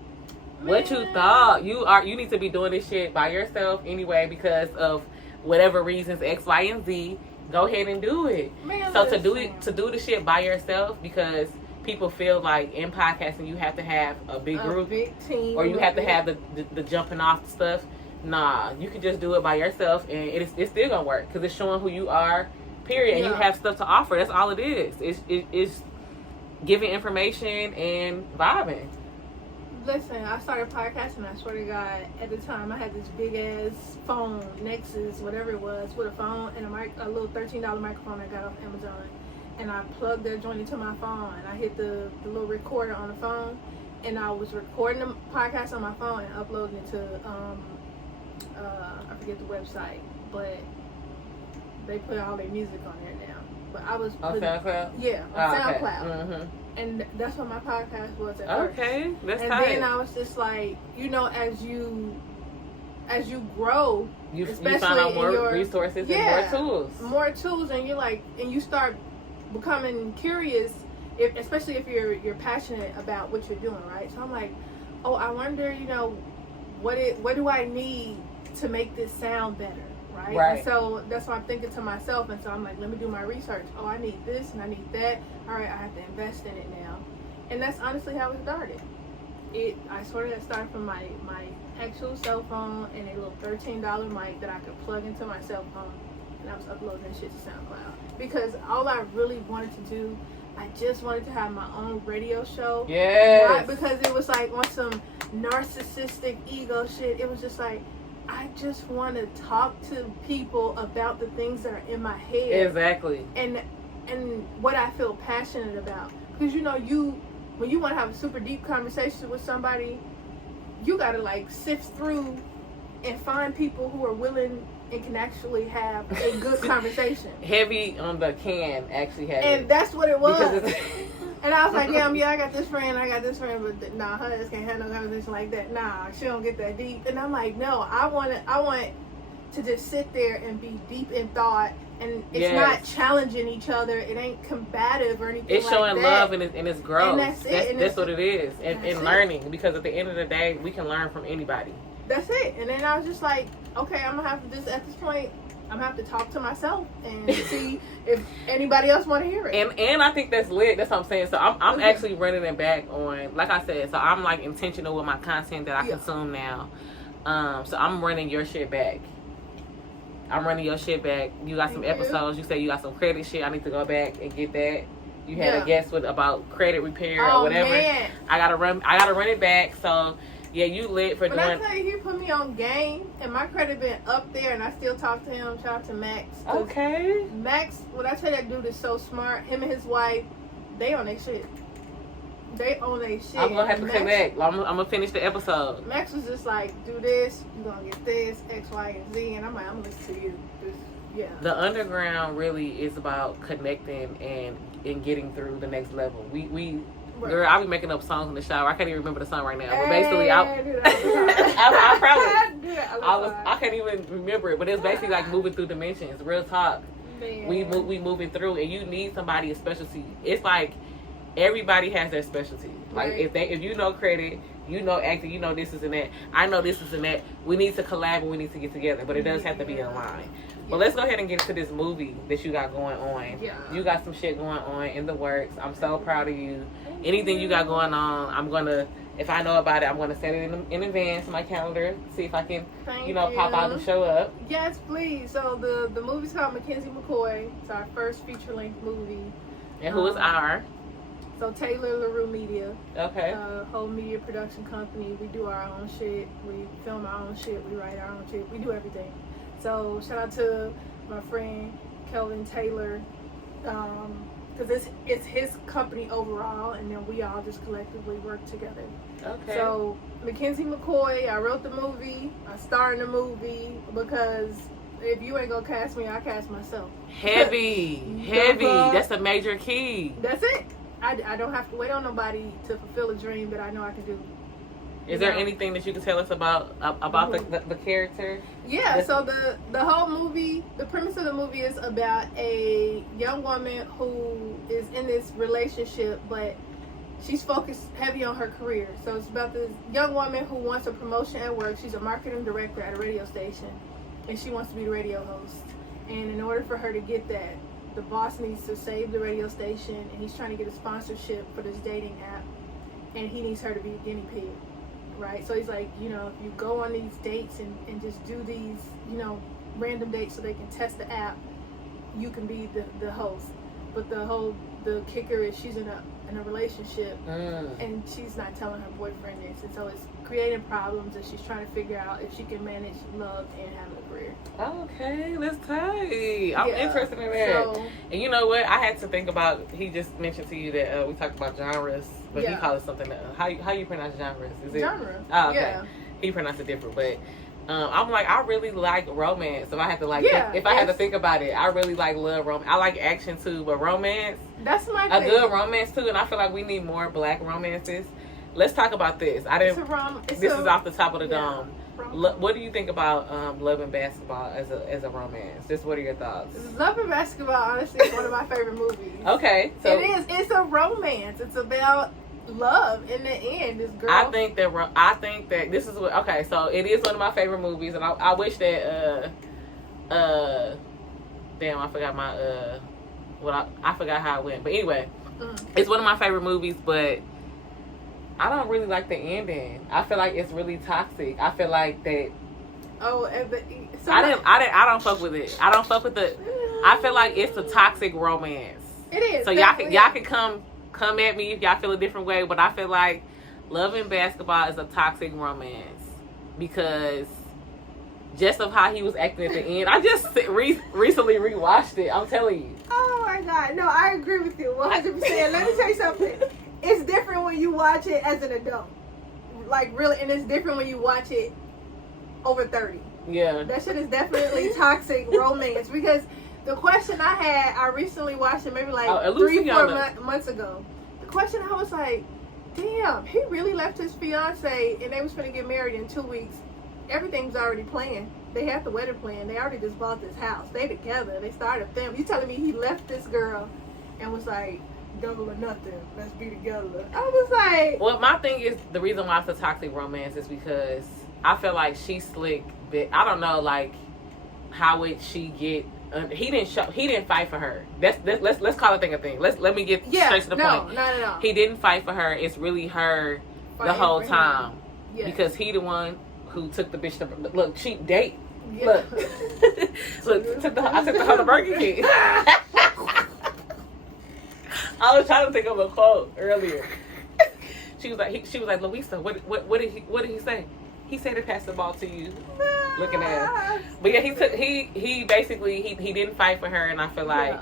What you thought? You need to be doing this shit by yourself anyway, because of whatever reasons, X, Y, and Z. Go ahead and do it. Man, so to do the shit by yourself, because people feel like in podcasting you have to have a big group, big team, or you have to have the jumping off stuff. Nah, you can just do it by yourself, and it's still gonna work because it's showing who you are. Period. And you have stuff to offer. That's all it is. It's giving information and vibing. Listen, I started podcasting. I swear to God, at the time I had this big ass phone, Nexus, whatever it was, with a phone and a little $13 microphone I got off Amazon. And I plugged that joint into my phone, and I hit the little recorder on the phone, and I was recording the podcast on my phone and uploading it to I forget the website, but they put all their music on there now. But I was on SoundCloud. Yeah, on SoundCloud. Mm-hmm. And that's what my podcast was at first. Okay, that's and tight. Then I was just like, you know, as you grow, you especially find out more your, resources and more tools, and you're like, and you start becoming curious, especially if you're passionate about what you're doing, right? So I'm like, oh, I wonder, you know, what do I need to make this sound better, right? And so that's what I'm thinking to myself, and so I'm like, let me do my research. Oh, I need this and I need that. All right, I have to invest in it now, and that's honestly how it started. I sort of started from my actual cell phone and a little $13 mic that I could plug into my cell phone, and I was uploading that shit to SoundCloud because all I really wanted to do, I just wanted to have my own radio show. Yes. Not because it was like on some narcissistic ego shit. It was just like, I just want to talk to people about the things that are in my head. Exactly. And what I feel passionate about. Because, you know, when you want to have a super deep conversation with somebody, you got to like sift through and find people who are willing and can actually have a good conversation. Heavy on the can actually have and it. that's what it was. And I was like, yeah, I got this friend, but nah, her ass can't have no conversation like that. Nah, she don't get that deep. And I'm like, no, I want to just sit there and be deep in thought, and it's not challenging each other. It ain't combative or anything. It's like showing that. love and it's growth. And that's it. That's what it is. And learning, because at the end of the day, we can learn from anybody. That's it. And then I was just like, okay, I'm gonna have to just at this point, I'm gonna have to talk to myself and see if anybody else want to hear it. And I think that's lit. That's what I'm saying. So I'm actually running it back on, like I said. So I'm like intentional with my content that I consume now. So I'm running your shit back. You got some episodes. You say you got some credit shit. I need to go back and get that. You had a guest about credit repair or whatever. Man. I gotta run it back. So. Yeah, you lit for doing. But I tell you, he put me on game, and my credit been up there, and I still talk to him. Shout out to Max. Okay. Max, what I tell that dude is so smart. Him and his wife, they on their shit. They own their shit. I'm gonna have to connect. I'm gonna finish the episode. Max was just like, do this, you gonna get this, X, Y, and Z, and I'm like, I'm gonna listen to you. Yeah. The underground really is about connecting and getting through the next level. We girl, I'll be making up songs in the shower. I can't even remember the song right now. But basically, I can't even remember it. But it's basically like moving through dimensions. Real talk. Man. We moving through, and you need somebody's specialty. It's like everybody has their specialty. Like if you know credit, you know acting, you know this is and that. I know this is and that. We need to collab and we need to get together. But it does have to be in line. But let's go ahead and get into this movie that you got going on. Yeah. You got some shit going on in the works. I'm so proud of you. Anything you got going on, I'm going to, if I know about it, I'm going to set it in advance on my calendar, see if I can, pop out and show up. Yes, please. So the movie's called Mackenzie McCoy. It's our first feature-length movie. And who is our? So Taylor LaRue Media. Okay. Whole media production company. We do our own shit. We film our own shit. We write our own shit. We do everything. So shout out to my friend Kelvin Taylor, because it's his company overall, and then we all just collectively work together. Okay. So Mackenzie McCoy, I wrote the movie, I star in the movie, because if you ain't gonna cast me, I cast myself. Heavy. That's a major key. That's it. I don't have to wait on nobody to fulfill a dream that I know I can do. Is there anything that you can tell us about the character? Yeah, so the whole movie, the premise of the movie is about a young woman who is in this relationship, but she's focused heavy on her career. So it's about this young woman who wants a promotion at work. She's a marketing director at a radio station, and she wants to be the radio host. And in order for her to get that, the boss needs to save the radio station, and he's trying to get a sponsorship for this dating app, and he needs her to be a guinea pig. Right, so he's like, if you go on these dates and just do these, random dates so they can test the app, you can be the host. but the kicker is she's in a relationship, and she's not telling her boyfriend this, and so it's creating problems, and she's trying to figure out if she can manage love and have a career. Okay, that's tight. I'm interested in that. So, and you know what? I had to think about. He just mentioned to you that we talked about genres, but he called it something. How you pronounce genres? Is it genre? Oh, okay. Yeah. He pronounced it different, but. I'm like, I really like romance. If I had to if I had to think about it, I really love romance. I like action too, but romance. That's my thing. A good romance too, and I feel like we need more black romances. Let's talk about this. This is off the top of the dome. What do you think about Love and Basketball as a romance? Just what are your thoughts? Love and Basketball, honestly, is one of my favorite movies. Okay, so it is. It's a romance. It's about love in the end. This girl. I think that this is what. Okay, so it is one of my favorite movies, and I wish that damn, I forgot my I forgot how it went, but anyway, it's one of my favorite movies, but I don't really like the ending. I feel like it's really toxic. I feel like that. Oh, I don't fuck with it. I don't fuck with the. I feel like it's a toxic romance. It is. So y'all can come at me if y'all feel a different way, but I feel like Love and Basketball is a toxic romance because just of how he was acting at the end. I just recently rewatched it. I'm telling you. Oh my God. No, I agree with you 100%. Let me tell you something. It's different when you watch it as an adult. Like, really, and it's different when you watch it over 30. Yeah. That shit is definitely toxic romance because the question I had, I recently watched it maybe 3-4 months ago. The question I was like, damn, he really left his fiance and they was going to get married in 2 weeks. Everything's already planned. They have the wedding plan. They already just bought this house. They together. They started a family. You telling me he left this girl and was like, double or nothing. Let's be together. I was like... Well, my thing is, the reason why it's a toxic romance is because I feel like she's slick. But I don't know, how would she get... he didn't fight for her. Let's call a thing a thing. Let me get straight to the point. No. He didn't fight for her. It's really her the whole time. Yes. Because he the one who took the bitch to look cheap date. Yeah. Look, I took her to Burger King. I was trying to think of a quote earlier. She was like, Louisa, what did he say? He said to pass the ball to you. Looking at her. But yeah, he basically didn't fight for her, and I feel like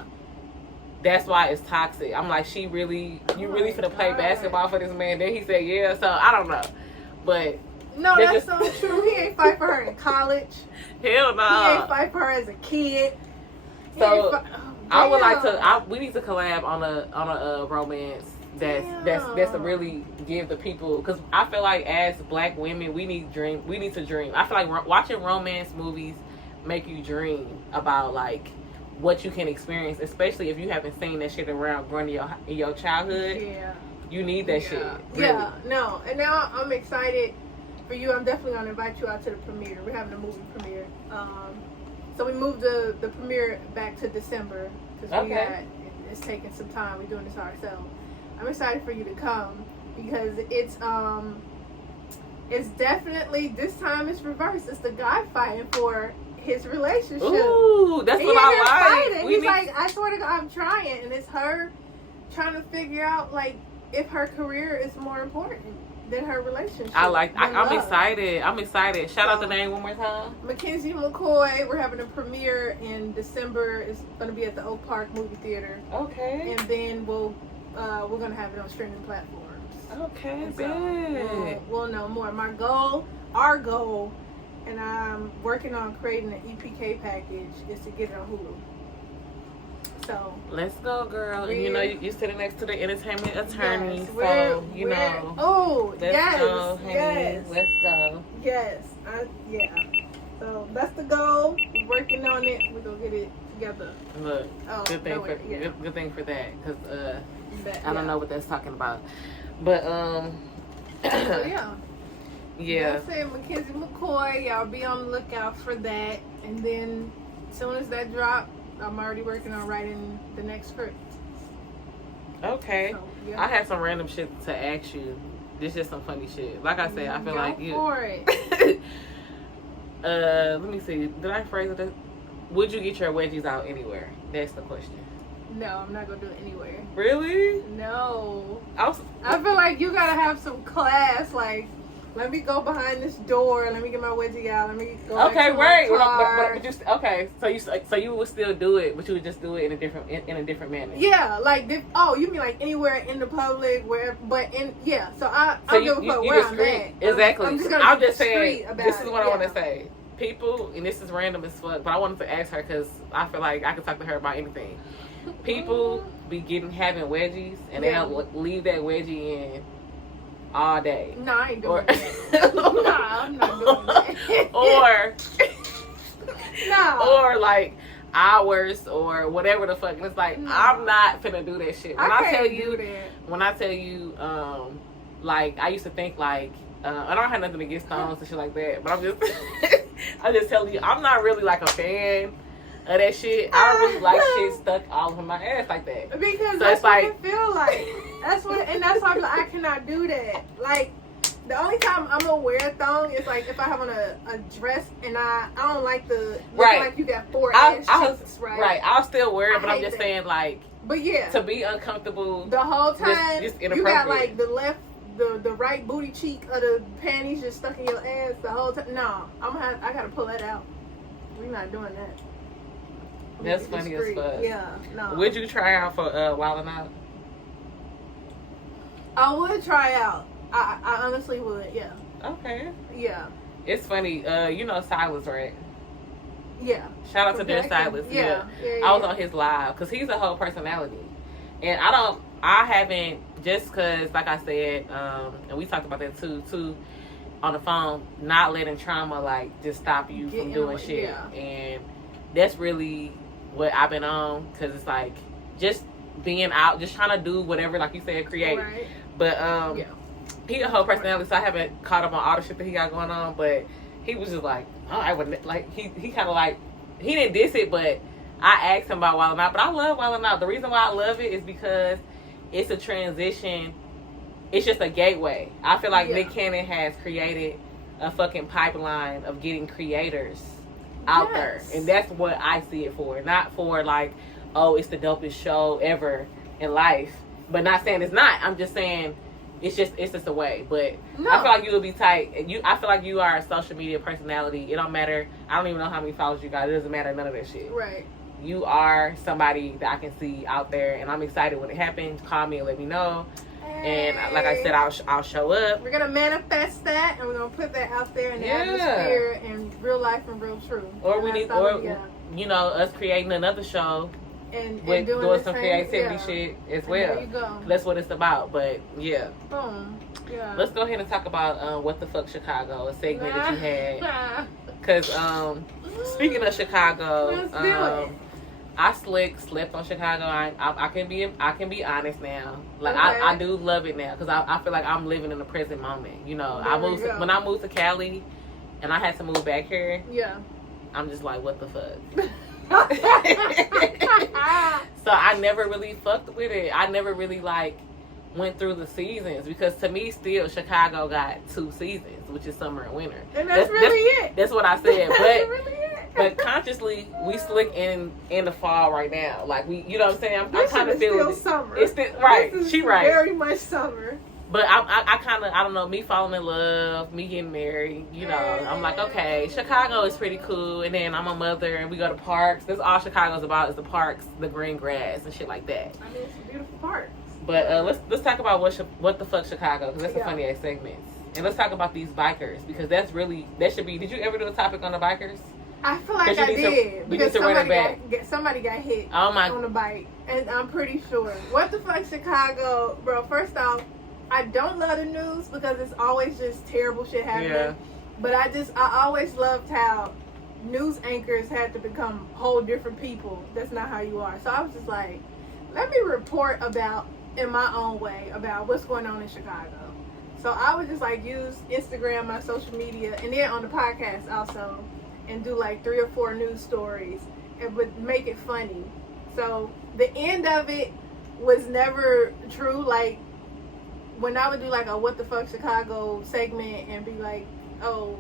that's why it's toxic. I'm like, you really finna play basketball for this man? Then he said yeah, so I don't know. But no, that's so true. He ain't fight for her in college. Hell no. He ain't fight for her as a kid. So I would like to. We need to collab on a romance that's to really give the people, because I feel like as black women we need to dream. I feel like watching romance movies make you dream about what you can experience, especially if you haven't seen that shit around growing in your childhood. Yeah, you need that shit. Really. Yeah, no, and now I'm excited for you. I'm definitely gonna invite you out to the premiere. We're having a movie premiere. So we moved the premiere back to December because it's taking some time. We're doing this ourselves. I'm excited for you to come because it's definitely, this time it's reversed. It's the guy fighting for his relationship. Ooh, that's what I like. He's like, I swear to God, I'm trying, and it's her trying to figure out if her career is more important than her relationship. I'm excited. Shout out the name one more time. Mackenzie McCoy. We're having a premiere in December. It's going to be at the Oak Park Movie Theater. Okay. And then we're going to have it on streaming platforms. Okay, so we'll know more. Our goal, and I'm working on creating an EPK package, is to get it on Hulu. So let's go, girl. And you're sitting next to the entertainment attorney, yes, so let's go, honey. Yes. Let's go. Yes, So that's the goal. We're working on it. We're gonna get it together. Look, good thing for that, because I don't know what that's talking about, but yeah. Yeah. I said Mackenzie McCoy. Y'all be on the lookout for that, and then as soon as that drop, I'm already working on writing the next script. Okay. So, yeah. I have some random shit to ask you. This is some funny shit. Like I said, I feel like you. Go for it. Let me see. Did I phrase it? Would you get your wedgies out anywhere? That's the question. No, I'm not gonna do it anywhere. Really? No. I feel like you gotta have some class. Like, let me go behind this door. Let me get my wedgie out. Let me go. Okay, right. But you, okay, so you would still do it, but you would just do it in a different manner. Yeah, like you mean like anywhere in the public, where? But so I don't give a fuck where I'm at. Exactly. I'm just saying. This is what I want to yeah. say. People, and this is random as fuck, but I wanted to ask her because I feel like I can talk to her about anything. People be having wedgies, and they don't leave that wedgie in all day. No, I ain't doing that. Nah, I'm not doing that. or like hours or whatever the fuck. And it's like, I'm not finna do that shit. When I tell you, like, I used to think like, I don't have nothing against stones and shit like that, but I'm just telling you, I'm not really like a fan of that shit. I don't really like shit stuck all over my ass like that. Because so that's what it feel like. That's why I'm like, I cannot do that. Like, the only time I'm gonna wear a thong is like if I have on a dress and I don't like the like you got four ass cheeks, right? Right, I'll still wear it, but I'm just saying like, but yeah, to be uncomfortable the whole time, just you got like the right booty cheek of the panties just stuck in your ass the whole time. No, I gotta pull that out. We're not doing that. That's funny as fuck. Yeah, no. Would you try out for Wild 'N Out? I would try out. I honestly would, yeah. Okay. Yeah. It's funny, you know Silas, right? Yeah. Shout out to their Silas. Yeah. I was on his live because he's a whole personality, and I haven't, just because, like I said, and we talked about that too on the phone, not letting trauma like just stop you from doing shit, and that's really what I've been on, because it's like just being out, just trying to do whatever, like you said, create. Right. But he a whole personality, so I haven't caught up on all the shit that he got going on. But he was just like, oh, I wouldn't like. He kind of like, he didn't diss it, but I asked him about Wild 'N Out. But I love Wild 'N Out. The reason why I love it is because it's a transition. It's just a gateway. I feel like Nick Cannon has created a fucking pipeline of getting creators out there, and that's what I see it for. Not for like, oh, it's the dopest show ever in life. But not saying it's not. I'm just saying it's just a way. But I feel like you would be tight. I feel like you are a social media personality. It don't matter. I don't even know how many followers you got. It doesn't matter. None of that shit. Right. You are somebody that I can see out there, and I'm excited when it happens. Call me and let me know. Hey. And like I said, I'll show up. We're gonna manifest that, and we're gonna put that out there in the atmosphere, in real life and real truth. Or we need, you know, us creating another show. And doing some creativity shit as well. There you go. That's what it's about. But boom. Yeah. Let's go ahead and talk about What the Fuck Chicago, a segment that you had. Because speaking of Chicago, I slept on Chicago. I can be honest now. Like I do love it now because I feel like I'm living in the present moment. You know, when I moved to Cali, and I had to move back here. Yeah. I'm just like, what the fuck. So I never really fucked with it. I never really like went through the seasons, because to me still Chicago got 2 seasons, which is summer and winter. And that's really it. That's what I said. But consciously we slick in the fall right now. Like you know what I'm saying? I'm kind of feeling still summer. It's still right. She right. Very much summer. But I kind of, I don't know, me falling in love, me getting married, you know, I'm like, okay, Chicago is pretty cool. And then I'm a mother and we go to parks. That's all Chicago's about, is the parks, the green grass and shit like that. I mean, it's a beautiful park. But let's talk about what the fuck Chicago, because that's a funny ass segment. And let's talk about these bikers, because that should be, did you ever do a topic on the bikers? I feel like I did, because somebody got hit on the bike. And I'm pretty sure. What the fuck Chicago, bro, first off, I don't love the news because it's always just terrible shit happening. Yeah. But I always loved how news anchors had to become whole different people. That's not how you are. So I was just like, let me report about, in my own way, about what's going on in Chicago. So I would just like use Instagram, my social media, and then on the podcast also, and do like 3 or 4 news stories, and would make it funny. So the end of it was never true. Like, when I would do like a What the Fuck Chicago segment and be like, oh,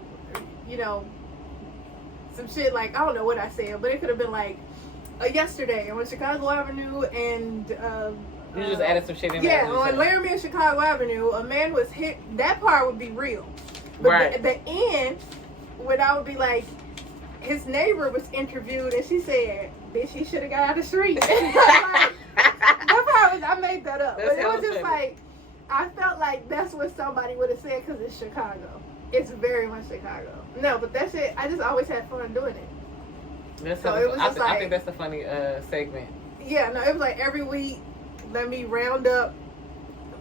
you know, some shit like, I don't know what I said, but it could have been like, yesterday on Chicago Avenue and you just added some shit in there. there. Yeah, on Laramie and Chicago Avenue, a man was hit. That part would be real. But right. the end, when I would be like, his neighbor was interviewed and she said, bitch, he should have got out of the street. That part was, I made that up. But it was just like, I felt like that's what somebody would have said because it's Chicago. It's very much Chicago. No, but that shit, I just always had fun doing it. That's so it was just I think that's a funny segment. Yeah, no, it was like every week, let me round up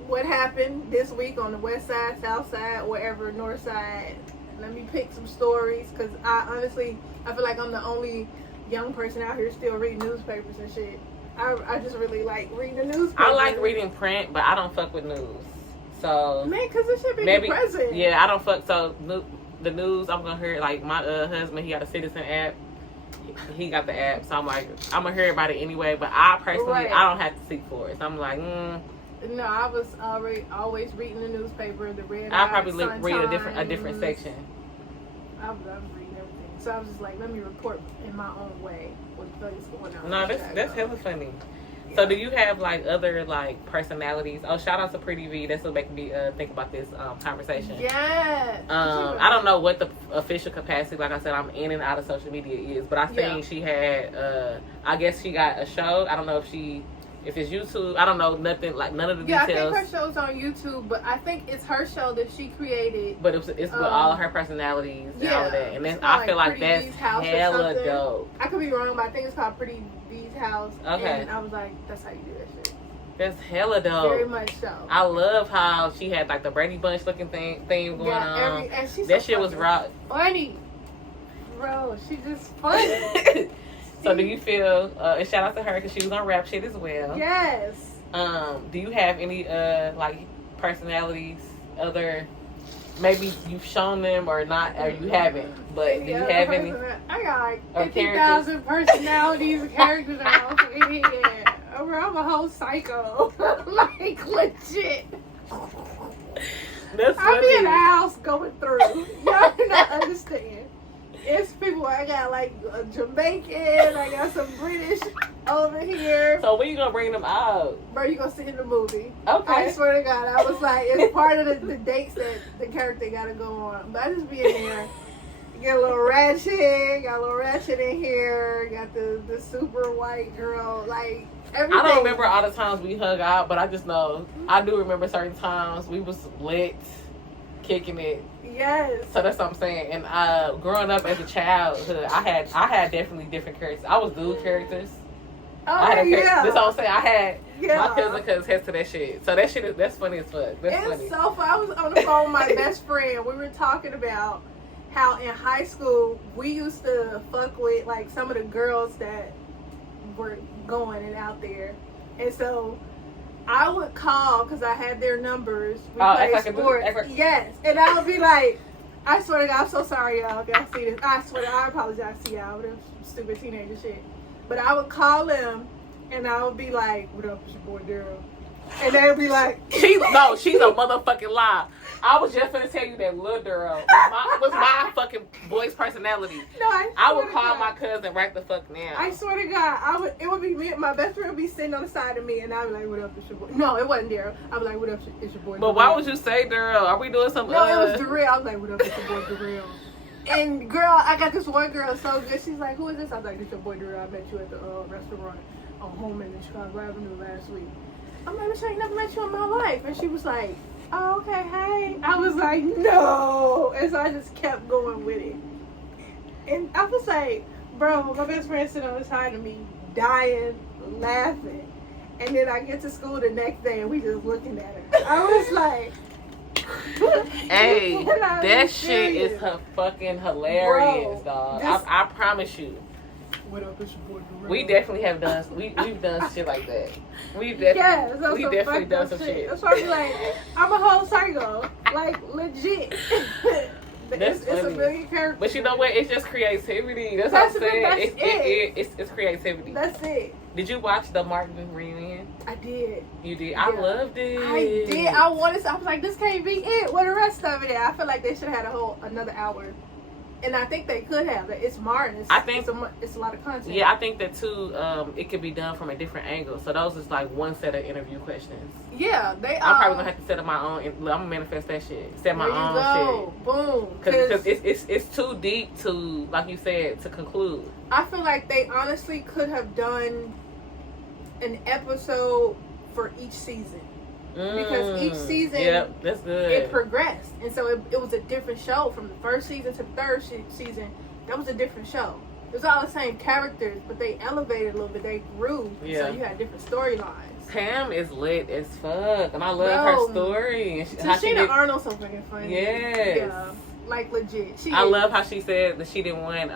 what happened this week on the west side, south side, wherever, north side. Let me pick some stories, because I feel like I'm the only young person out here still reading newspapers and shit. I just really like reading the newspaper. I like reading print, but I don't fuck with news. So man, because it should be depressing. Yeah, I don't fuck. So the news, I'm gonna hear, like, my husband, he got a Citizen app. He got the app, so I'm like, I'm gonna hear about it anyway. But I personally, I don't have to seek for it. So I'm like, No, I was always reading the newspaper, the red. I probably read a different section. I was reading everything, so I was just like, let me report in my own way what the fuck is going on. No, that's hella funny. Yeah. So do you have like other like personalities? Oh, shout out to Pretty V. That's what making me think about this conversation. Yeah. I don't know what the official capacity, like I said, I'm in and out of social media is, but I think she had. I guess she got a show. I don't know if it's YouTube. I don't know nothing, like none of the details. Yeah, I think her show's on YouTube, but I think it's her show that she created. But it's with all of her personalities and all of that. And then I feel like that's hella dope. I could be wrong, but I think it's called Pretty V's House. Okay. And I was like, that's how you do that shit. That's hella dope. Very much so. I love how she had like the Brady Bunch looking thing going on. And she's that shit was raw. Funny. Bro, she's just funny. So do you feel, and shout out to her because she was on rap shit as well. Yes. Do you have any like personalities, maybe you've shown them or not, or you haven't, but do you have any? I got like 50,000 personalities and characters around here. I'm a whole psycho. Like, legit. That's funny. I be in the house going through. Y'all do not understand. It's people, I got like a Jamaican, I got some British over here. So when you gonna bring them out? Bro, you gonna see in the movie. Okay. I swear to God, I was like, it's part of the dates that the character gotta go on. But I just be in there, get a little ratchet, got a little ratchet in here, got the super white girl, like everything. I don't remember all the times we hung out, but I just know, I do remember certain times we was lit, kicking it. Yes. So that's what I'm saying. And growing up as a childhood, I had definitely different characters. I was dude characters. Oh, yeah. That's what I'm saying. I had my cousin could attest to that shit. So that's funny as fuck. That's funny. It's so fun. I was on the phone with my best friend. We were talking about how in high school we used to fuck with like some of the girls that were going and out there, and so I would call because I had their numbers. We played sports. Yes. And I would be like, I swear to God, I'm so sorry, y'all. If y'all see this. I swear to God, I apologize to y'all with this stupid teenager shit. But I would call them and I would be like, what up, it's your boy Daryl. And they would be like, she's a motherfucking lie. I was just gonna tell you that Lil Daryl was my fucking boy's personality. No, I would call my cousin right the fuck now. I swear to God, it would be me. My best friend would be sitting on the side of me, and I'd be like, "What up, it's your boy?" No, it wasn't Daryl. I'd be like, "What up, it's your boy?" But why would you say Daryl? Are we doing something? No, it was Daryl. I was like, "What up, it's your boy Daryl?" And girl, I got this one girl so good. She's like, "Who is this?" I was like, "This your boy Daryl. I met you at the restaurant on Holman in Chicago Avenue last week." I'm like, "Bitch, I ain't never met you in my life," and she was like, "Oh, okay, hey." I was like, no. And so I just kept going with it. And I was like, bro, my best friend sitting on the side of me, dying, laughing. And then I get to school the next day and we just looking at her. I was like, hey, that shit is fucking hilarious, dog. I promise you. What up, it's your boy Daryl. We definitely have done, we've done shit like that. We've definitely done some shit. That's why I'm like, I'm a whole psycho. Like, legit. It's a million characters. But you know what? It's just creativity. That's what I'm saying. It's creativity. That's it. Did you watch the Martin reunion? I did. You did? Yeah. I loved it. I did. I was like, this can't be it. What the rest of it is? I feel like they should have had another hour. And I think they could have. It's Martin. It's a lot of content. Yeah, I think that too. It could be done from a different angle. So those is like one set of interview questions. Yeah, I'm probably gonna have to set up my own. I'm gonna manifest that shit. Set my own shit. Boom. Because it's too deep to, like you said, to conclude. I feel like they honestly could have done an episode for each season. Because each season, that's good. It progressed, and so it was a different show from the first season to the third season. That was a different show. It was all the same characters, but they elevated a little bit. They grew, so you had different storylines. Pam is lit as fuck, and I love her story. Tashina Arnold's so fucking funny. Yes, yeah, like legit. I love how she said that she didn't want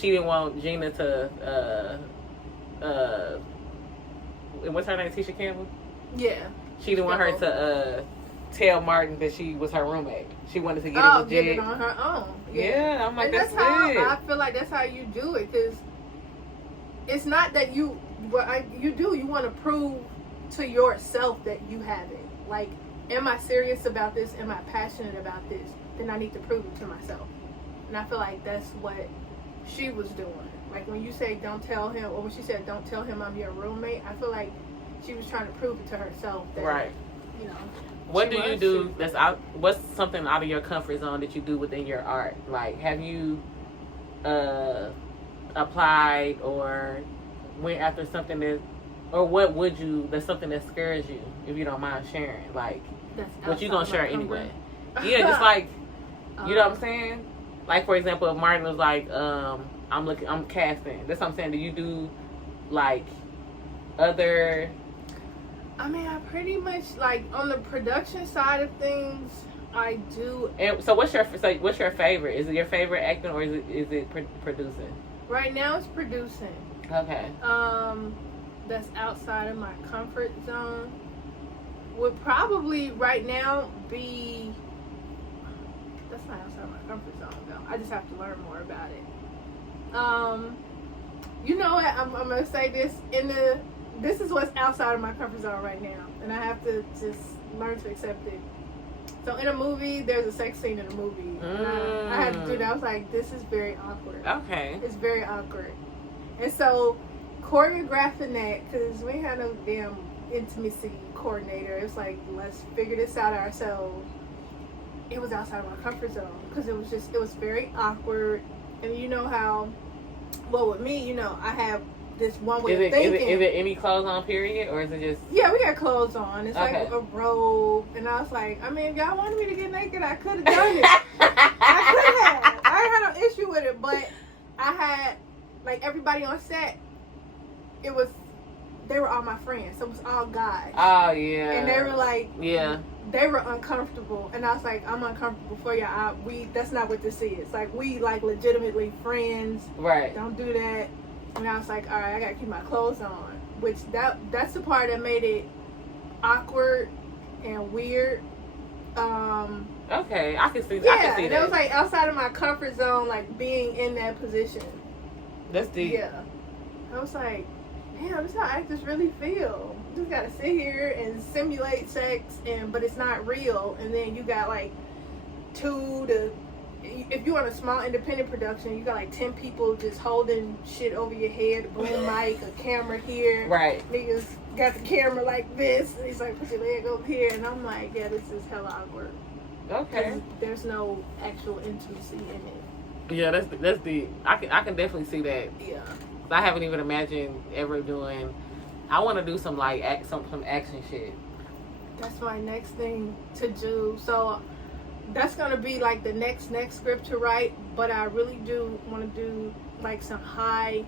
Gina to what's her name? Tisha Campbell. Yeah. She didn't want her to tell Martin that she was her roommate. She wanted to get it on her own. Yeah, I'm like, that's how good. I feel like that's how you do it, because it's not that you want to prove to yourself that you have it. Like, am I serious about this? Am I passionate about this? Then I need to prove it to myself. And I feel like that's what she was doing. Like, when you say don't tell him, or when she said don't tell him I'm your roommate, I feel like she was trying to prove it to herself that, right. You know. What do you do that's out? What's something out of your comfort zone that you do within your art? Like, have you applied or went after something that, or what would you? That's something that scares you, if you don't mind sharing. Like, what you gonna share anyway? Yeah, just like, you know what I'm saying? Like, for example, if Martin was like, I'm casting. That's what I'm saying. Do you do like other? I mean, I pretty much, like, on the production side of things, I do. And so what's your favorite? Is it your favorite acting, or is it producing? Right now it's producing. Okay. That's outside of my comfort zone. Would probably right now be. That's not outside of my comfort zone though. I just have to learn more about it. You know what? I'm gonna say this This is what's outside of my comfort zone right now, and I have to just learn to accept it. So in a movie, there's a sex scene in a movie. I had to do that. I was like, this is very awkward. Okay. It's very awkward. And so choreographing that, because we had no damn intimacy coordinator. It's like, let's figure this out ourselves. It was outside of my comfort zone because it was very awkward. And you know how, well, with me, you know, I have this one way of thinking. Is it any clothes on, period, or is it just? Yeah, we got clothes on. It's like a robe, and I was like, I mean, if y'all wanted me to get naked, I could have done it. I could have. I had no issue with it, but I had, like, everybody on set. They were all my friends, so it was all guys. Oh yeah. And they were like, yeah. They were uncomfortable, and I was like, I'm uncomfortable for y'all. That's not what this is. Like, we like legitimately friends. Right. Don't do that. And I was like, all right, I gotta keep my clothes on. Which that's the part that made it awkward and weird. Okay, I can see. Yeah, I can see and that. it was like outside of my comfort zone, like being in that position. That's deep. Yeah. I was like, damn, this is how actors really feel. You just gotta sit here and simulate sex, but it's not real. And then you got like if you're on a small independent production, you got like 10 people just holding shit over your head, a boom mic, a camera here. Right. Niggas got the camera like this, and he's like, put your leg over here, and I'm like, yeah, this is hella awkward. Okay. There's no actual intimacy in it. Yeah, that's deep. I can definitely see that. Yeah. I haven't even imagined ever doing. I want to do some like some action shit. That's my next thing to do. So that's gonna be like the next script to write. But I really do want to do like some high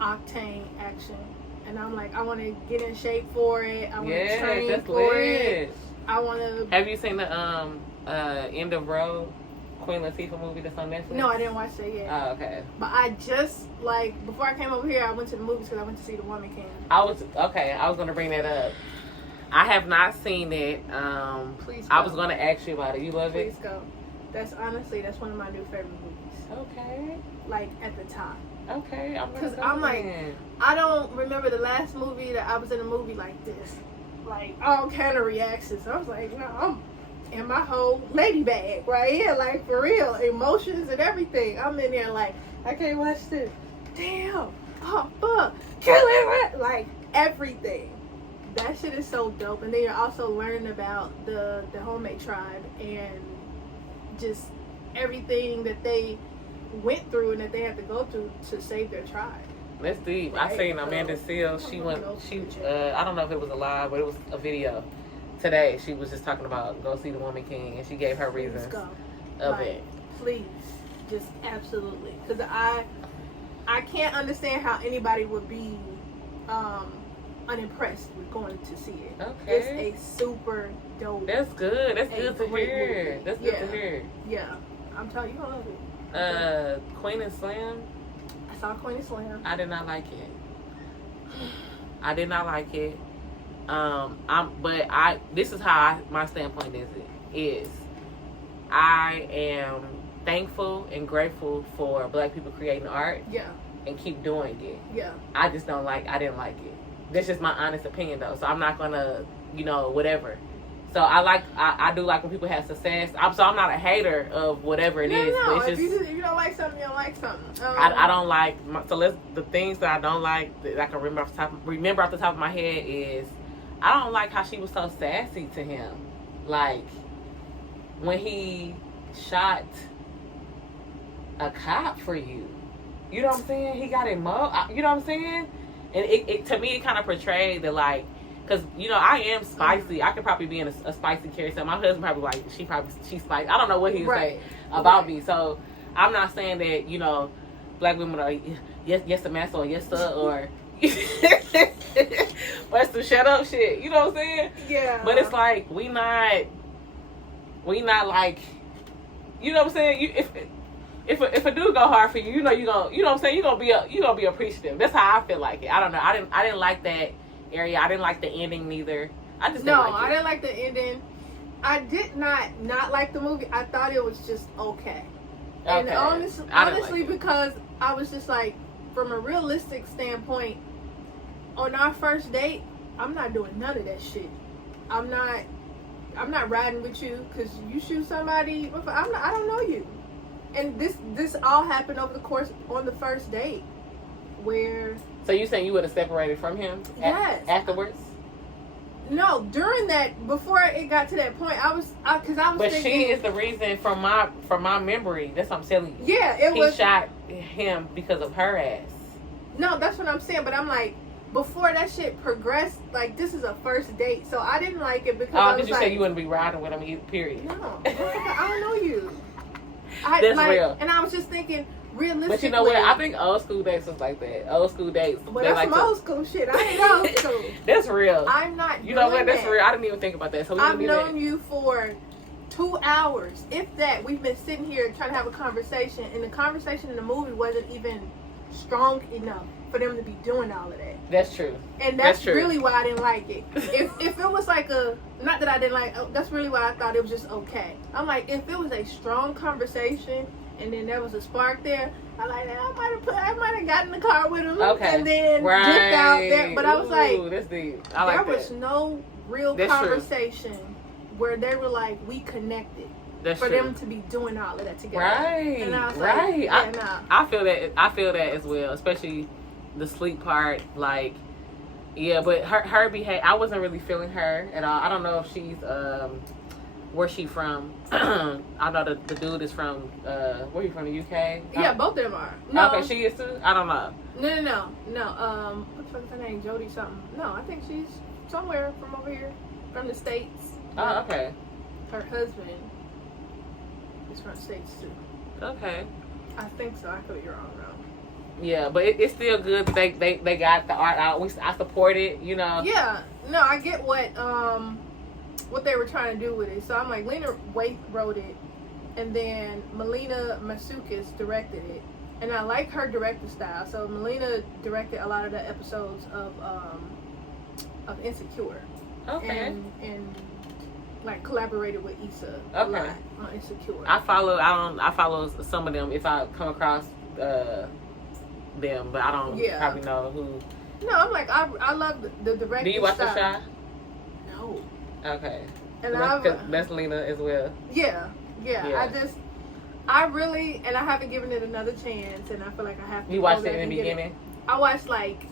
octane action, and I'm like, I want to get in shape for it. I want to train for it. I want to. Have you seen the End of Road? Queen Latifah movie that's on Netflix? No, I didn't watch that yet. Oh, okay. But I just, like, before I came over here, I went to the movies because I went to see The Woman King. I was going to bring that up. I have not seen it. Please go. I was going to ask you about it. You love it? Please go. That's one of my new favorite movies. Okay. Like, at the top. Okay. Because I'm like, I don't remember the last movie that I was in a movie like this. Like, all kind of reactions. I was like, no, and my whole lady bag right here, like for real, emotions and everything. I'm in there like, I can't watch this. Damn, oh fuck, kill it, like everything. That shit is so dope. And then you're also learning about the homemade tribe and just everything that they went through and that they had to go through to save their tribe. That's deep. Right? I seen Amanda Seals. She went. I don't know if it was a live, but it was a video today. She was just talking about go see the Woman King, and she gave her reasons of it. Please, just absolutely, because I can't understand how anybody would be unimpressed with going to see it. Okay. It's a super dope. That's good. That's good to hear. Movie. That's good to hear. Yeah. I'm telling you, you're gonna love it. Queen and Slim. I saw Queen and Slim. I did not like it. I did not like it. This is how my standpoint is I am thankful and grateful for Black people creating art. Yeah. And keep doing it. Yeah. I didn't like it. That's just my honest opinion though. So I'm not gonna, whatever. So I do like when people have success. I'm not a hater of whatever it is. No. But If you don't like something, you don't like something. I don't like. The things that I don't like that I can remember off the top of my head is I don't like how she was so sassy to him. Like when he shot a cop for you. You know what I'm saying? He got him up. You know what I'm saying? And it to me, it kind of portrayed the like, because, I am spicy. I could probably be in a spicy character. So my husband probably like, she's spicy. I don't know what he would say about me. So I'm not saying that, Black women are, yes, master, or yes, sir, or what's the shut up shit. You know what I'm saying? Yeah. But it's like, we not like, you know what I'm saying? If a dude go hard for you, you know what I'm saying, you gonna be appreciative. That's how I feel like it. I don't know. I didn't like that area. I didn't like the ending neither. I didn't like the ending. I did not like the movie. I thought it was just okay. And honestly, because I was just like, from a realistic standpoint, on our first date, I'm not doing none of that shit. I'm not riding with you because you shoot somebody. I don't know you. And this all happened over the course on the first date, where. So you saying you would have separated from him? Yes. Afterwards? No, during that, before it got to that point, I was But thinking, she is the reason from my memory. That's what I'm telling you. Yeah, he shot him because of her ass. No, that's what I'm saying. But I'm like, before that shit progressed, like, this is a first date, so I didn't like it because because you said you wouldn't be riding with him. Period. No, I don't know you. That's real. And I was just thinking, realistically. But you know what? I think old school dates was like that. Old school dates. Well, that's some old school shit. I ain't old school. That's real. I'm not. You know what? That's real. I didn't even think about that. So I've known you for 2 hours, if that. We've been sitting here trying to have a conversation, and the conversation in the movie wasn't even strong enough for them to be doing all of that. That's true. And that's really why I didn't like it. If it was like not that I didn't like, that's really why I thought it was just okay. I'm like, if it was a strong conversation and then there was a spark there, I like that. I might have gotten in the car with him and then dipped out there. But I was like, that's deep. There was no real conversation where they were like, we connected. That's for true. them to be doing all of that together. Right. And I was right. Like, I feel that as well, especially the sleep part. Like, yeah, but her behavior, I wasn't really feeling her at all. I don't know if she's where's she from? I know the dude is from where you from, the UK? Yeah, both of them are. No. Okay, she is too? I don't know. No. What the fuck is her name? Jody something. No, I think she's somewhere from over here. From the States. Oh, okay. Her husband is from the States too. Okay. I think so. I could be wrong though. Yeah, but it's still good that they got the art out. I support it, Yeah. No, I get what they were trying to do with it. So I'm like, Lena Waithe wrote it, and then Melina Matsoukas directed it, and I like her directing style. So Melina directed a lot of the episodes of Insecure. Okay. And like collaborated with Issa a lot on Insecure. I follow some of them if I come across them, but I don't probably know who. No, I'm like, I love the directing. Do you watch style. The Chi? No. Okay. And that's Lena as well. Yeah. I really, and I haven't given it another chance, and I feel like I have to. You watched it in the beginning? I watched like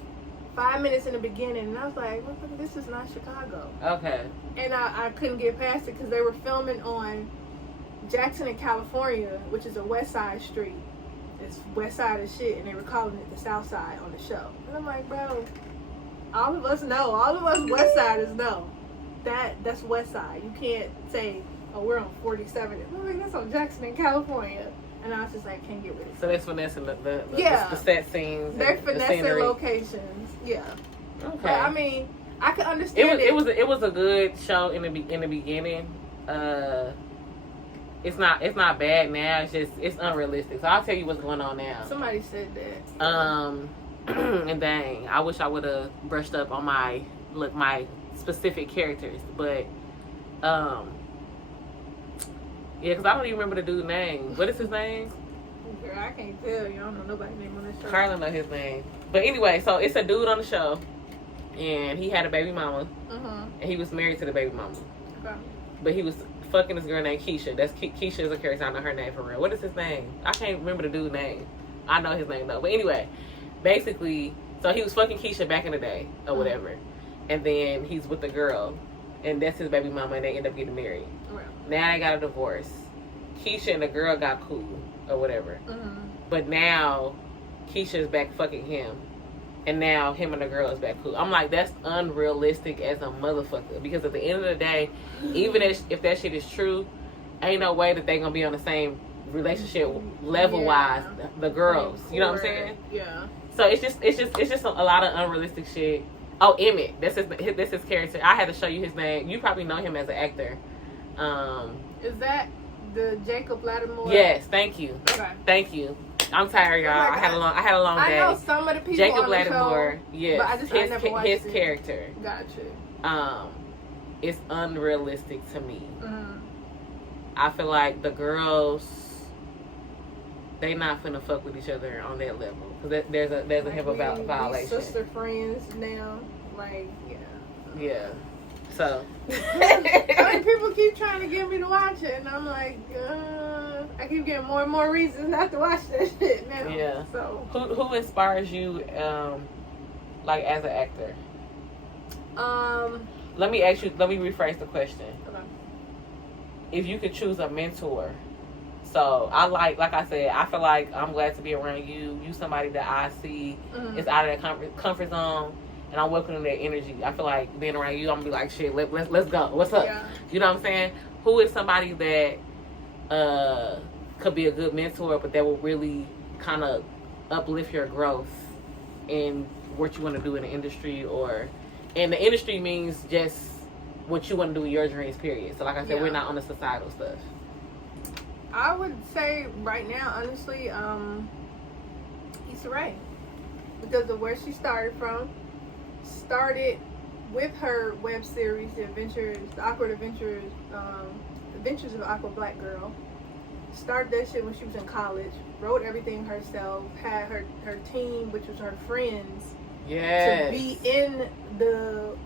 5 minutes in the beginning, and I was like, "What? This is not Chicago." Okay. And I couldn't get past it because they were filming on Jackson in California, which is a West Side street. It's West Side as shit, and they were calling it the South Side on the show. And I'm like, bro, all of us know. All of us West Siders know that's West Side. You can't say, oh, we're on 47. I'm like, that's on Jackson in California. And I was just like, can't get with it. So that's finessing the set scenes. They're finessing locations. Yeah. Okay. But, I mean, I could understand it. It was a good show in the beginning. It's not bad now. It's unrealistic. So I'll tell you what's going on now. Somebody said that. And dang, I wish I would have brushed up on my specific characters, but yeah, because I don't even remember the dude's name. What is his name? Girl, I can't tell you. I don't know nobody's name on this show. Carla know his name. But anyway, so it's a dude on the show, and he had a baby mama, and he was married to the baby mama. Okay. But he was fucking this girl named Keisha. Keisha is a character. I know her name for real. What is his name? I can't remember the dude's name. I know his name though. But anyway, basically, so he was fucking Keisha back in the day or whatever, and then he's with the girl, and that's his baby mama, and they end up getting married. Right. Now they got a divorce. Keisha and the girl got cool or whatever, but now Keisha's back fucking him, and now him and the girl is back cool. I'm like, that's unrealistic as a motherfucker, because at the end of the day, even if that shit is true, ain't no way that they gonna be on the same relationship level wise, the girls. You know what I'm saying? Yeah. So it's just a lot of unrealistic shit. Oh, Emmett, that's his character. I had to show you his name. You probably know him as an actor. Is that the Jacob Lattimore? Yes, thank you. Okay. Thank you. I'm tired, y'all. I had a long day. I know some of the people Jacob on the Lattimore, show, yes. but I never watched his it. character. Gotcha. It's unrealistic to me. I feel like the girls, they not finna fuck with each other on that level, because there's a HIPAA violation. Sister friends now, like yeah. So I mean, people keep trying to get me to watch it, and I'm like, I keep getting more and more reasons not to watch that shit now. Yeah. So who inspires you, like as an actor? Let me rephrase the question. Okay. If you could choose a mentor, so like I said, I feel like I'm glad to be around you. You somebody that I see is out of that comfort zone, and I'm welcoming that energy. I feel like being around you, I'm gonna be like, shit, let's go. What's up? Yeah. You know what I'm saying? Who is somebody that could be a good mentor, but that will really kind of uplift your growth in what you want to do in the industry, and the industry means just what you want to do in your dreams, period. So like I said, we're not on the societal stuff. I would say right now, honestly, Issa Rae, because of where she started from. Started with her web series, The Awkward Adventures of an Awkward Black Girl. Started that shit when she was in college. Wrote everything herself. Had her team, which was her friends. Yes. To be in the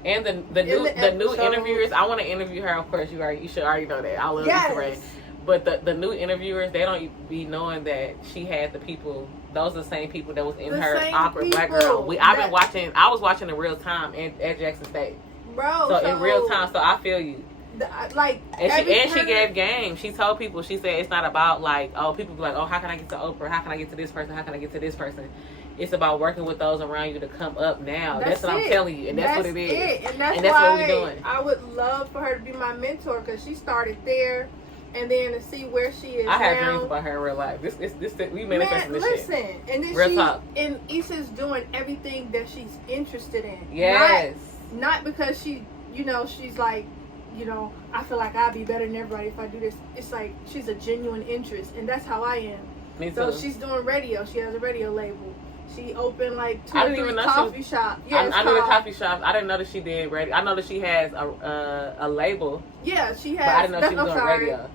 new interviewers. I want to interview her. Of course, you should already know that. I love Issa Rae. But the new interviewers, they don't be knowing that she had the people. Those are the same people that was in her Awkward Black Girl. I was watching in real time at Jackson State. Bro. So in real time, so I feel you. She gave game. She told people, she said it's not about like, oh, people be like, oh, how can I get to Oprah? How can I get to this person? How can I get to this person? It's about working with those around you to come up now. That's what I'm telling you. And that's what it is. And that's what why we're doing. I would love for her to be my mentor, because she started there. And then to see where she is now. I have dreams about her in real life. We manifesting this shit. Listen, and then real talk. And Issa's doing everything that she's interested in. Yes. Not because she, she's like, I feel like I'd be better than everybody if I do this. It's like she's a genuine interest, and that's how I am. Me too. So she's doing radio. She has a radio label. She opened like 2 or 3 coffee shops. Yeah, I knew the coffee shops. I didn't know that she did radio. I know that she has a label. Yeah, she has. But I didn't know she was on radio.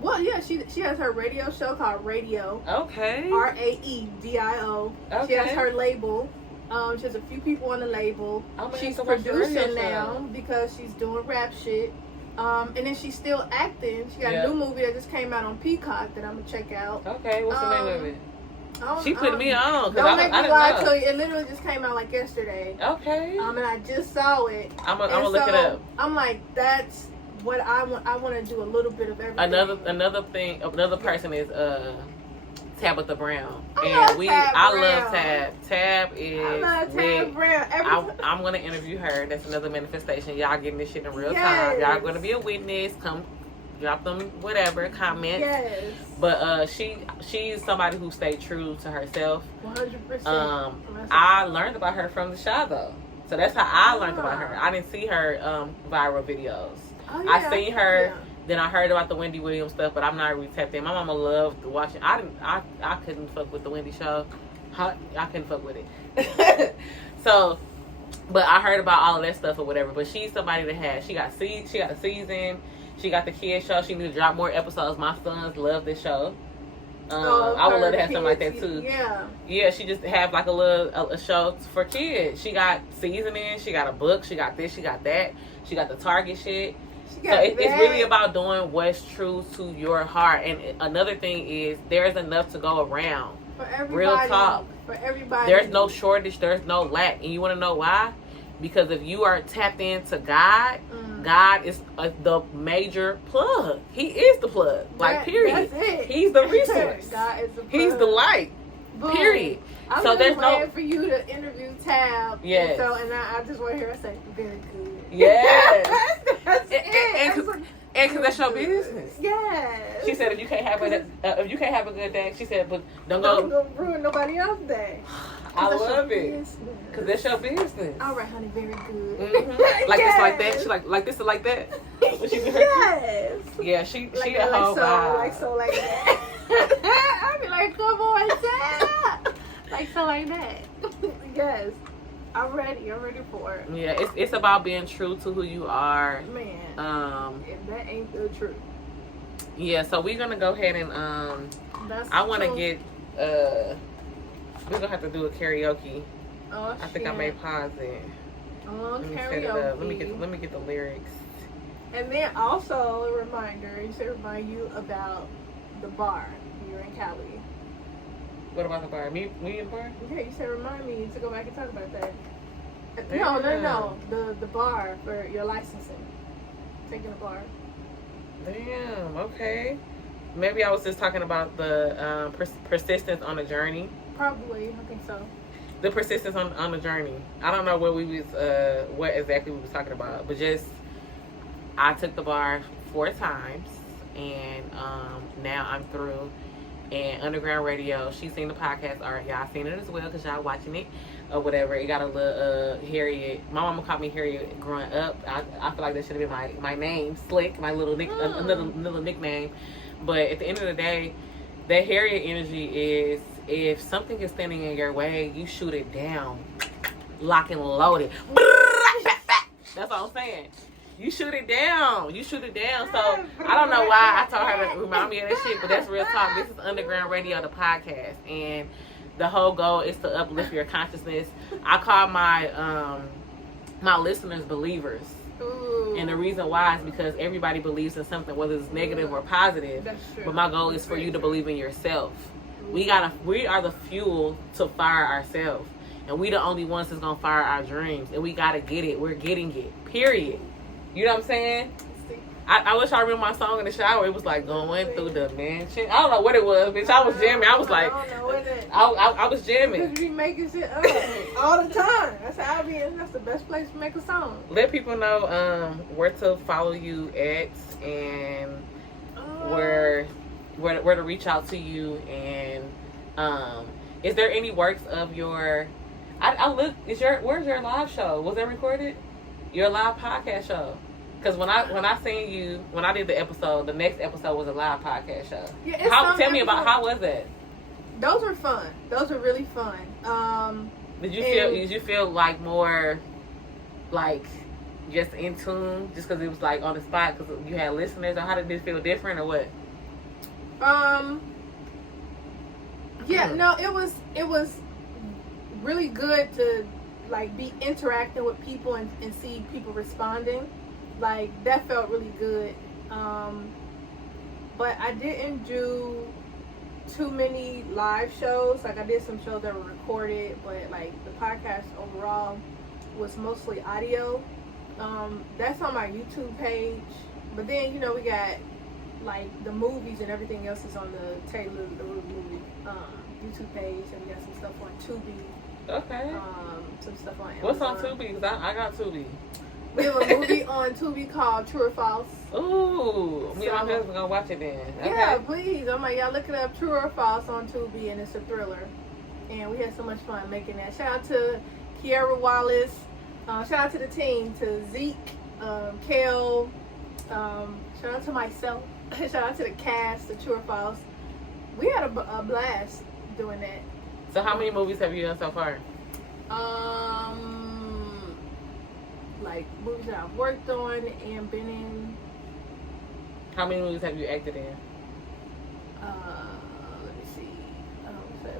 Well, yeah, she has her radio show called Radio. Okay. RAEDIO. Okay. She has her label. She has a few people on the label. She's producing now because she's doing rap shit. And then she's still acting. She got a new movie that just came out on Peacock that I'm gonna check out. Okay, what's the name of it? She put me on. Don't make me lie to you. It literally just came out like yesterday. Okay. And I just saw it. I'm gonna look it up. I'm like, that's what I want. I want to do a little bit of everything. Another person is Tabitha Brown, I love Tab. Tab is. I love Tab Brown. I'm gonna interview her. That's another manifestation. Y'all getting this shit in real time. Y'all gonna be a witness. Come. Drop them whatever comments. Yes. But she's somebody who stayed true to herself. 100%. I learned about her from the show though. So that's how I learned about her. I didn't see her viral videos. Oh, yeah. I seen her, then I heard about the Wendy Williams stuff, but I'm not really tapped in. My mama loved watching. I couldn't fuck with the Wendy show. I couldn't fuck with it. So, but I heard about all of that stuff or whatever. But she's somebody that she got a season. She got the kids show. She need to drop more episodes. My sons love this show. I would love to have something like that too. Yeah. She just have like a show for kids. She got seasoning. She got a book. She got this. She got that. She got the Target shit. So it's really about doing what's true to your heart. And another thing is there's enough to go around. For everybody. Real talk. For everybody. There's no shortage. There's no lack. And you want to know why? Because if you are tapped into God, God is the major plug. He is the plug. Like, period. That's it. He's the resource. God is the plug. He's the light. Boom. Period. I'm so just waiting for you to interview Tab. Yes. And I just want to hear her say, very good. Yes. That's it. And because that's your business. Yes. She said if you can't have a good day, she said, but don't go ruin nobody else's day. I love it. Because that's your business. All right, honey, very good. Mm-hmm. Like this, like that. She like this, or like that. Yes. Yeah, she like, a whole vibe. Like that. I be like, come on, Sam. Like so, like that. Yes. I'm ready for it. Yeah, it's about being true to who you are. Man. If that ain't the truth. Yeah, so we're gonna go ahead and I wanna get we're gonna have to do a karaoke. Oh, I think I may pause it. Oh, let me karaoke. set it up. Let me get the lyrics. And then also a reminder, to remind you about the bar here in Cali. What about the bar? Me in the bar? Yeah, you said remind me to go back and talk about that. Damn. No. The bar for your licensing. Taking the bar. Damn. Okay. Maybe I was just talking about the persistence on the journey. Probably, I think so. The persistence on the journey. I don't know what exactly we was talking about, but just I took the bar 4 times, and now I'm through. And Underground Radio, she's seen the podcast. All right, y'all seen it as well because y'all watching it or whatever. It got a little Harriet. My mama called me Harriet growing up. I feel like that should have been my name, Slick, my little another nickname. But at the end of the day, that Harriet energy is, if something is standing in your way, you shoot it down, lock and load it. That's all I'm saying. You shoot it down. So I don't know why I told her to remind me of that shit, but that's real talk. This is Underground Radio, the podcast, and the whole goal is to uplift your consciousness. I call my my listeners believers. Ooh. And the reason why is because everybody believes in something, whether it's negative or positive. That's true. But my goal is for you to believe in yourself. We are the fuel to fire ourselves, and we the only ones that's gonna fire our dreams. And we gotta get it. We're getting it. Period. You know what I'm saying? I wish I remember my song in the shower. It was like going through the mansion. I don't know what it was, bitch. I was jamming. I was like, I was jamming. Because you be making shit up all the time. That's how I be. That's the best place to make a song. Let people know where to follow you at, and where to reach out to you, and is there any works of your? I look. Where's your live show? Was it recorded? Your live podcast show? Because when I seen you, when I did the episode, the next episode was a live podcast show. Yeah, tell me about how was it? Those were fun. Those were really fun. Did you feel like more like just in tune, just because it was like on the spot because you had listeners, or how did this feel different, or what? Yeah, no, it was really good to like be interacting with people and see people responding. Like, that felt really good. But I didn't do too many live shows. Like, I did some shows that were recorded, but like the podcast overall was mostly audio. That's on my YouTube page. But then, you know, we got like the movies and everything else is on the Taylor the movie YouTube page, and we got some stuff on Tubi. Okay. Some stuff on Amazon. What's on Tubi? Because I got Tubi. We have a movie on Tubi called True or False. Ooh, me and my husband gonna watch it then. Okay. Yeah, please. I'm like, y'all look it up, True or False on Tubi, and it's a thriller. And we had so much fun making that. Shout out to Kiara Wallace. Shout out to the team, to Zeke, Kale. Shout out to myself. Shout out to the cast, the True or False. We had a blast doing that. So how many movies have you done so far? Like movies that I've worked on and been in. How many movies have you acted in? Let me see.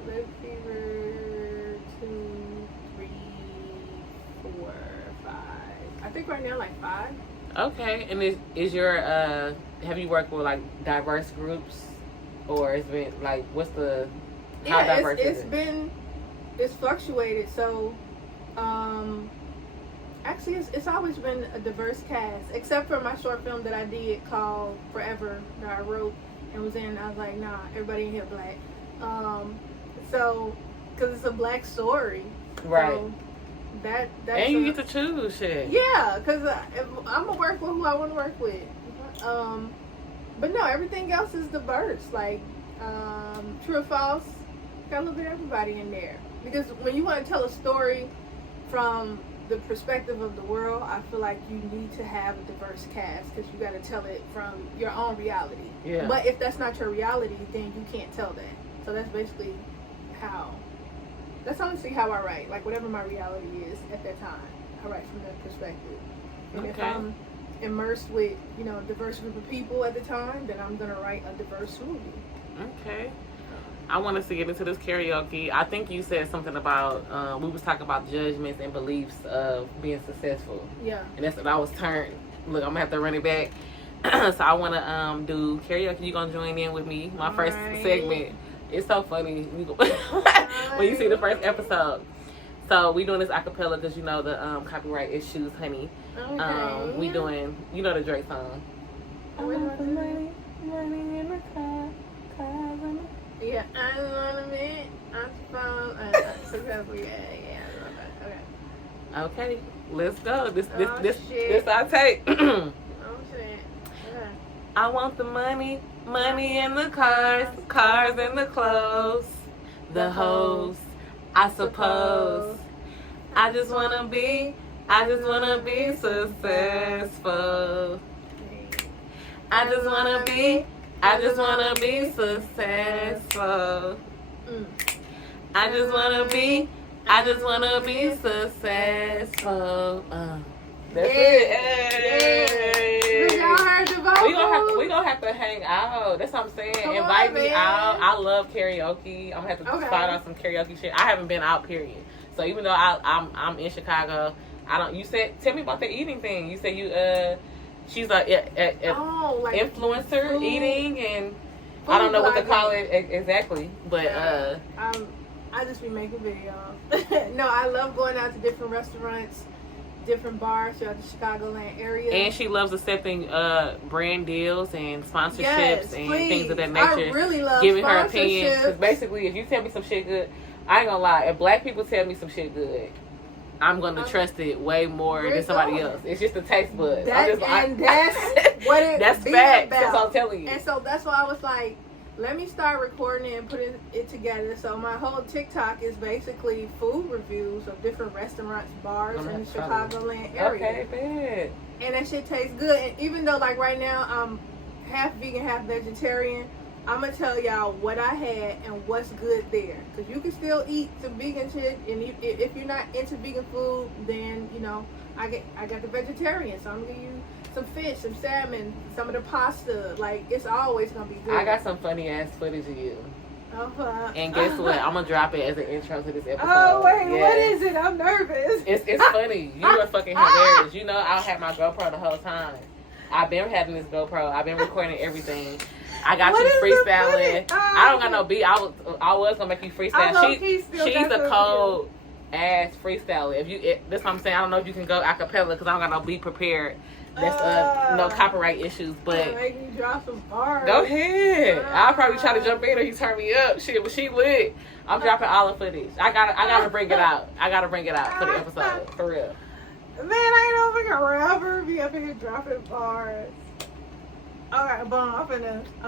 Live Fever 2, 3, 4, 5. I think right now like 5. Okay, and is your have you worked with like diverse groups, or it's been like what's the how diverse is it? It's fluctuated. So, actually, it's always been a diverse cast, except for my short film that I did called Forever that I wrote and was in. I was like, nah, everybody in here black. So, because it's a black story, right? So that's and you get to choose shit. Yeah, because I'm gonna work with who I want to work with. But no, everything else is diverse. Like True or False, got a little bit of everybody in there. Because when you want to tell a story from the perspective of the world, I feel like you need to have a diverse cast because you got to tell it from your own reality. Yeah. But if that's not your reality, then you can't tell that. So that's basically that's honestly how I write. Like whatever my reality is at that time, I write from that perspective. And if I'm immersed with, you know, a diverse group of people at the time, then I'm gonna write a diverse movie. Okay. I want us to get into this karaoke. I think you said something about we was talking about judgments and beliefs of being successful. Yeah. And that's what I was turned. Look, I'm gonna have to run it back. So I want to do karaoke. You gonna join in with me? My first segment. It's so funny when you see the first episode. So we doing this acapella because you know the copyright issues, honey. Okay. We doing, you know, the Drake song. I want the money in the car, cars in the... Yeah, I want to be successful. Yeah, I love that. Okay, let's go. This shit. I take. Oh shit. Okay. I want the money in the cars in the clothes, the hoes, I suppose. I just wanna be successful. I just wanna be successful. I just wanna be successful. That's it. Y'all heard the vocals? We gonna have to hang out. That's what I'm saying. Come Invite on, me man. out. I love karaoke. I'm gonna have to find out some karaoke shit. I haven't been out, period. So even though I'm in Chicago, I don't. You said, tell me about the eating thing. You said you she's like like influencer food, eating, and I don't know what to call it exactly, but I just be making videos. No, I love going out to different restaurants, different bars throughout the Chicagoland area. And she loves accepting brand deals and sponsorships yes, and please. things of that nature. I really love giving her opinion. Because basically, if you tell me some shit good, I ain't gonna lie. If black people tell me some shit good, I'm gonna trust it way more than somebody else. It's just the taste buds. That's what it that's be facts. about. That's what I'm telling you. And so that's why I was like, let me start recording it and putting it together. So my whole TikTok is basically food reviews of different restaurants, bars in the Chicagoland area. Okay, bad. And that shit tastes good. And even though like right now I'm half vegan, half vegetarian, I'm gonna tell y'all what I had and what's good there. Cause you can still eat some vegan shit, and if you're not into vegan food, then you know I got the vegetarian. So I'm gonna give you some fish, some salmon, some of the pasta. Like it's always gonna be good. I got some funny ass footage of you. And guess what? I'm gonna drop it as an intro to this episode. Oh wait, what is it? I'm nervous. It's funny. You are fucking hilarious. You know, I had my GoPro the whole time. I've been having this GoPro. I've been recording everything. I got you freestyling. I don't got no beat. I was gonna make you freestyle. She's a cold ass freestyler. This what I'm saying. I don't know if you can go acapella because I don't got no beat prepared. That's no copyright issues, but make me drop some bars. Go ahead. I'll probably try to jump in or he turn me up. Shit, but she lit. I'm dropping all the footage. I gotta bring it out. I gotta bring it out for the episode. For real. Man, I ain't no fucking rapper. Be up here dropping bars. Alright, boom. I'm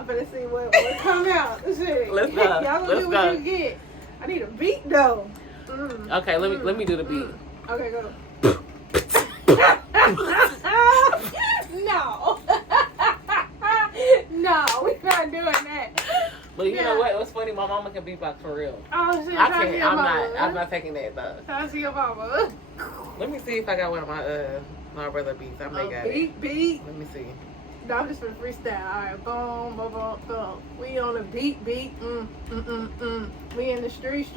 finna see what come out. Shit. Let's go. Y'all gonna do what you get. I need a beat though. Okay, let me do the beat. Okay, go. No. No, we're not doing that. But you know what? What's funny? My mama can beatbox for real. Oh shit! I can't. I'm not taking that though. Can see your mama? Let me see if I got one of my brother beats. I may got it. Beat. Let me see. No, I'm just for freestyle. Alright, boom, boom, boom, boom. We on the beat. We in the street.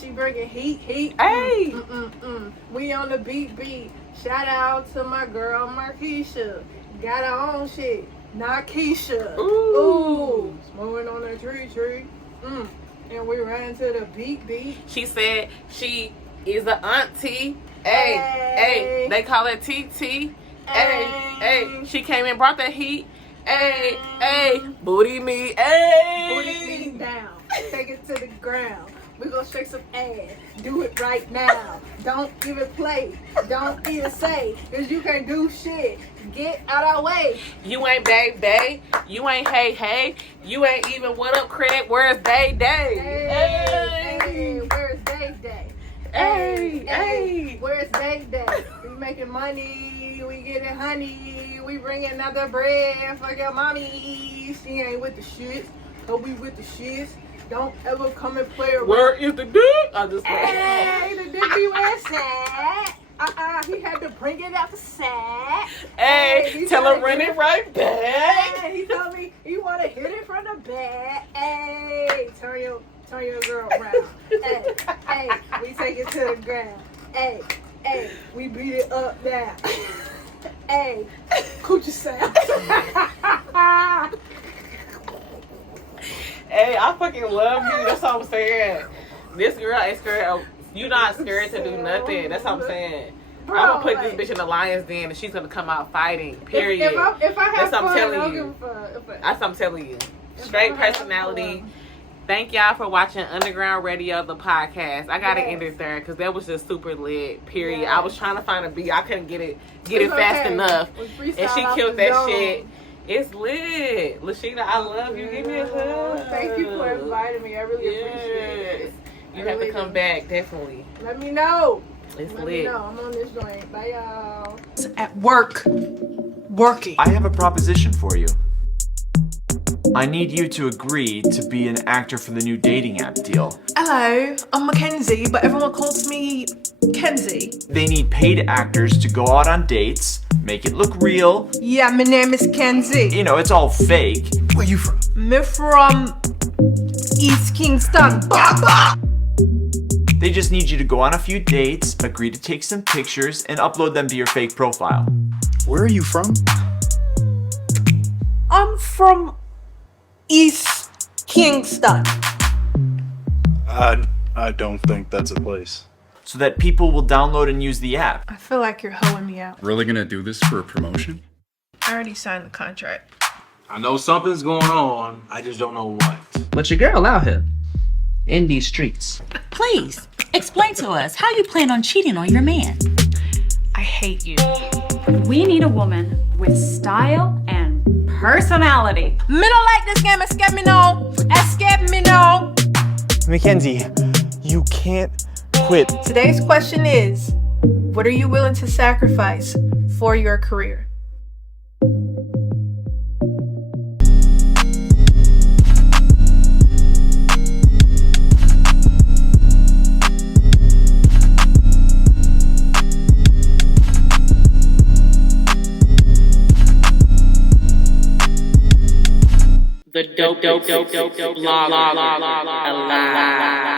She bringing heat. Hey. We on the beat. Shout out to my girl Markeisha. Got her own shit. Not Keisha. Ooh. Smoking on the tree. And we ran to the beat. She said she is an auntie. Hey. They call her TT. Hey, she came and brought that heat. Hey, booty me, Booty me down. Take it to the ground. We gonna shake some ass. Do it right now. Don't even play. Don't even say, cause you can't do shit. Get out our way. You ain't babe. You ain't hey. You ain't even what up, Craig. Where's day? Hey, where's day? Hey, where's day? We making money, we getting honey, we bringing another bread for your mommy. She ain't with the shits, but we with the shits. Don't ever come and play around. Where is the dick? I just hey, the dick be where sad. He had to bring it out for sad. Hey, tell him run it right back. Hey, he told me he want to hit it from the back. Hey, turn your girl around. Hey, we take it to the ground. Hey, we beat it up now. Hey, coochie sound. Hey, I fucking love you. That's what I'm saying. This girl ain't scared. You not scared to do nothing. That's what I'm saying. Bro, I'm gonna put this bitch in the lion's den and she's gonna come out fighting. Period. If I have that's what I'm telling I'll you. give a fuck. That's what I'm telling you. Straight personality. Thank y'all for watching Underground Radio, the podcast. I gotta end it there because that was just super lit. Period. Yes. I was trying to find a beat. I couldn't get it fast enough, and she killed that shit. It's lit. Lasheeda, I love you. Give me a hug. Thank you for inviting me. I really appreciate it. You have to come back, definitely. Let me know. It's Let lit. me know. I'm on this joint. Bye, y'all. At work. Working. I have a proposition for you. I need you to agree to be an actor for the new dating app deal. Hello, I'm Mackenzie, but everyone calls me Kenzie. They need paid actors to go out on dates, make it look real. Yeah, my name is Kenzie. You know, it's all fake. Where you from? Me from East Kingston. They just need you to go on a few dates, agree to take some pictures, and upload them to your fake profile. Where are you from? I'm from East Kingston. I don't think that's a place. So that people will download and use the app. I feel like you're hoeing me out. Really gonna do this for a promotion? I already signed the contract. I know something's going on. I just don't know what. But your girl out here in these streets. Please, explain to us how you plan on cheating on your man. I hate you. We need a woman with style and personality. Me don't like this game. Escape me now. Mackenzie, you can't quit. Today's question is, what are you willing to sacrifice for your career? The dope, alive.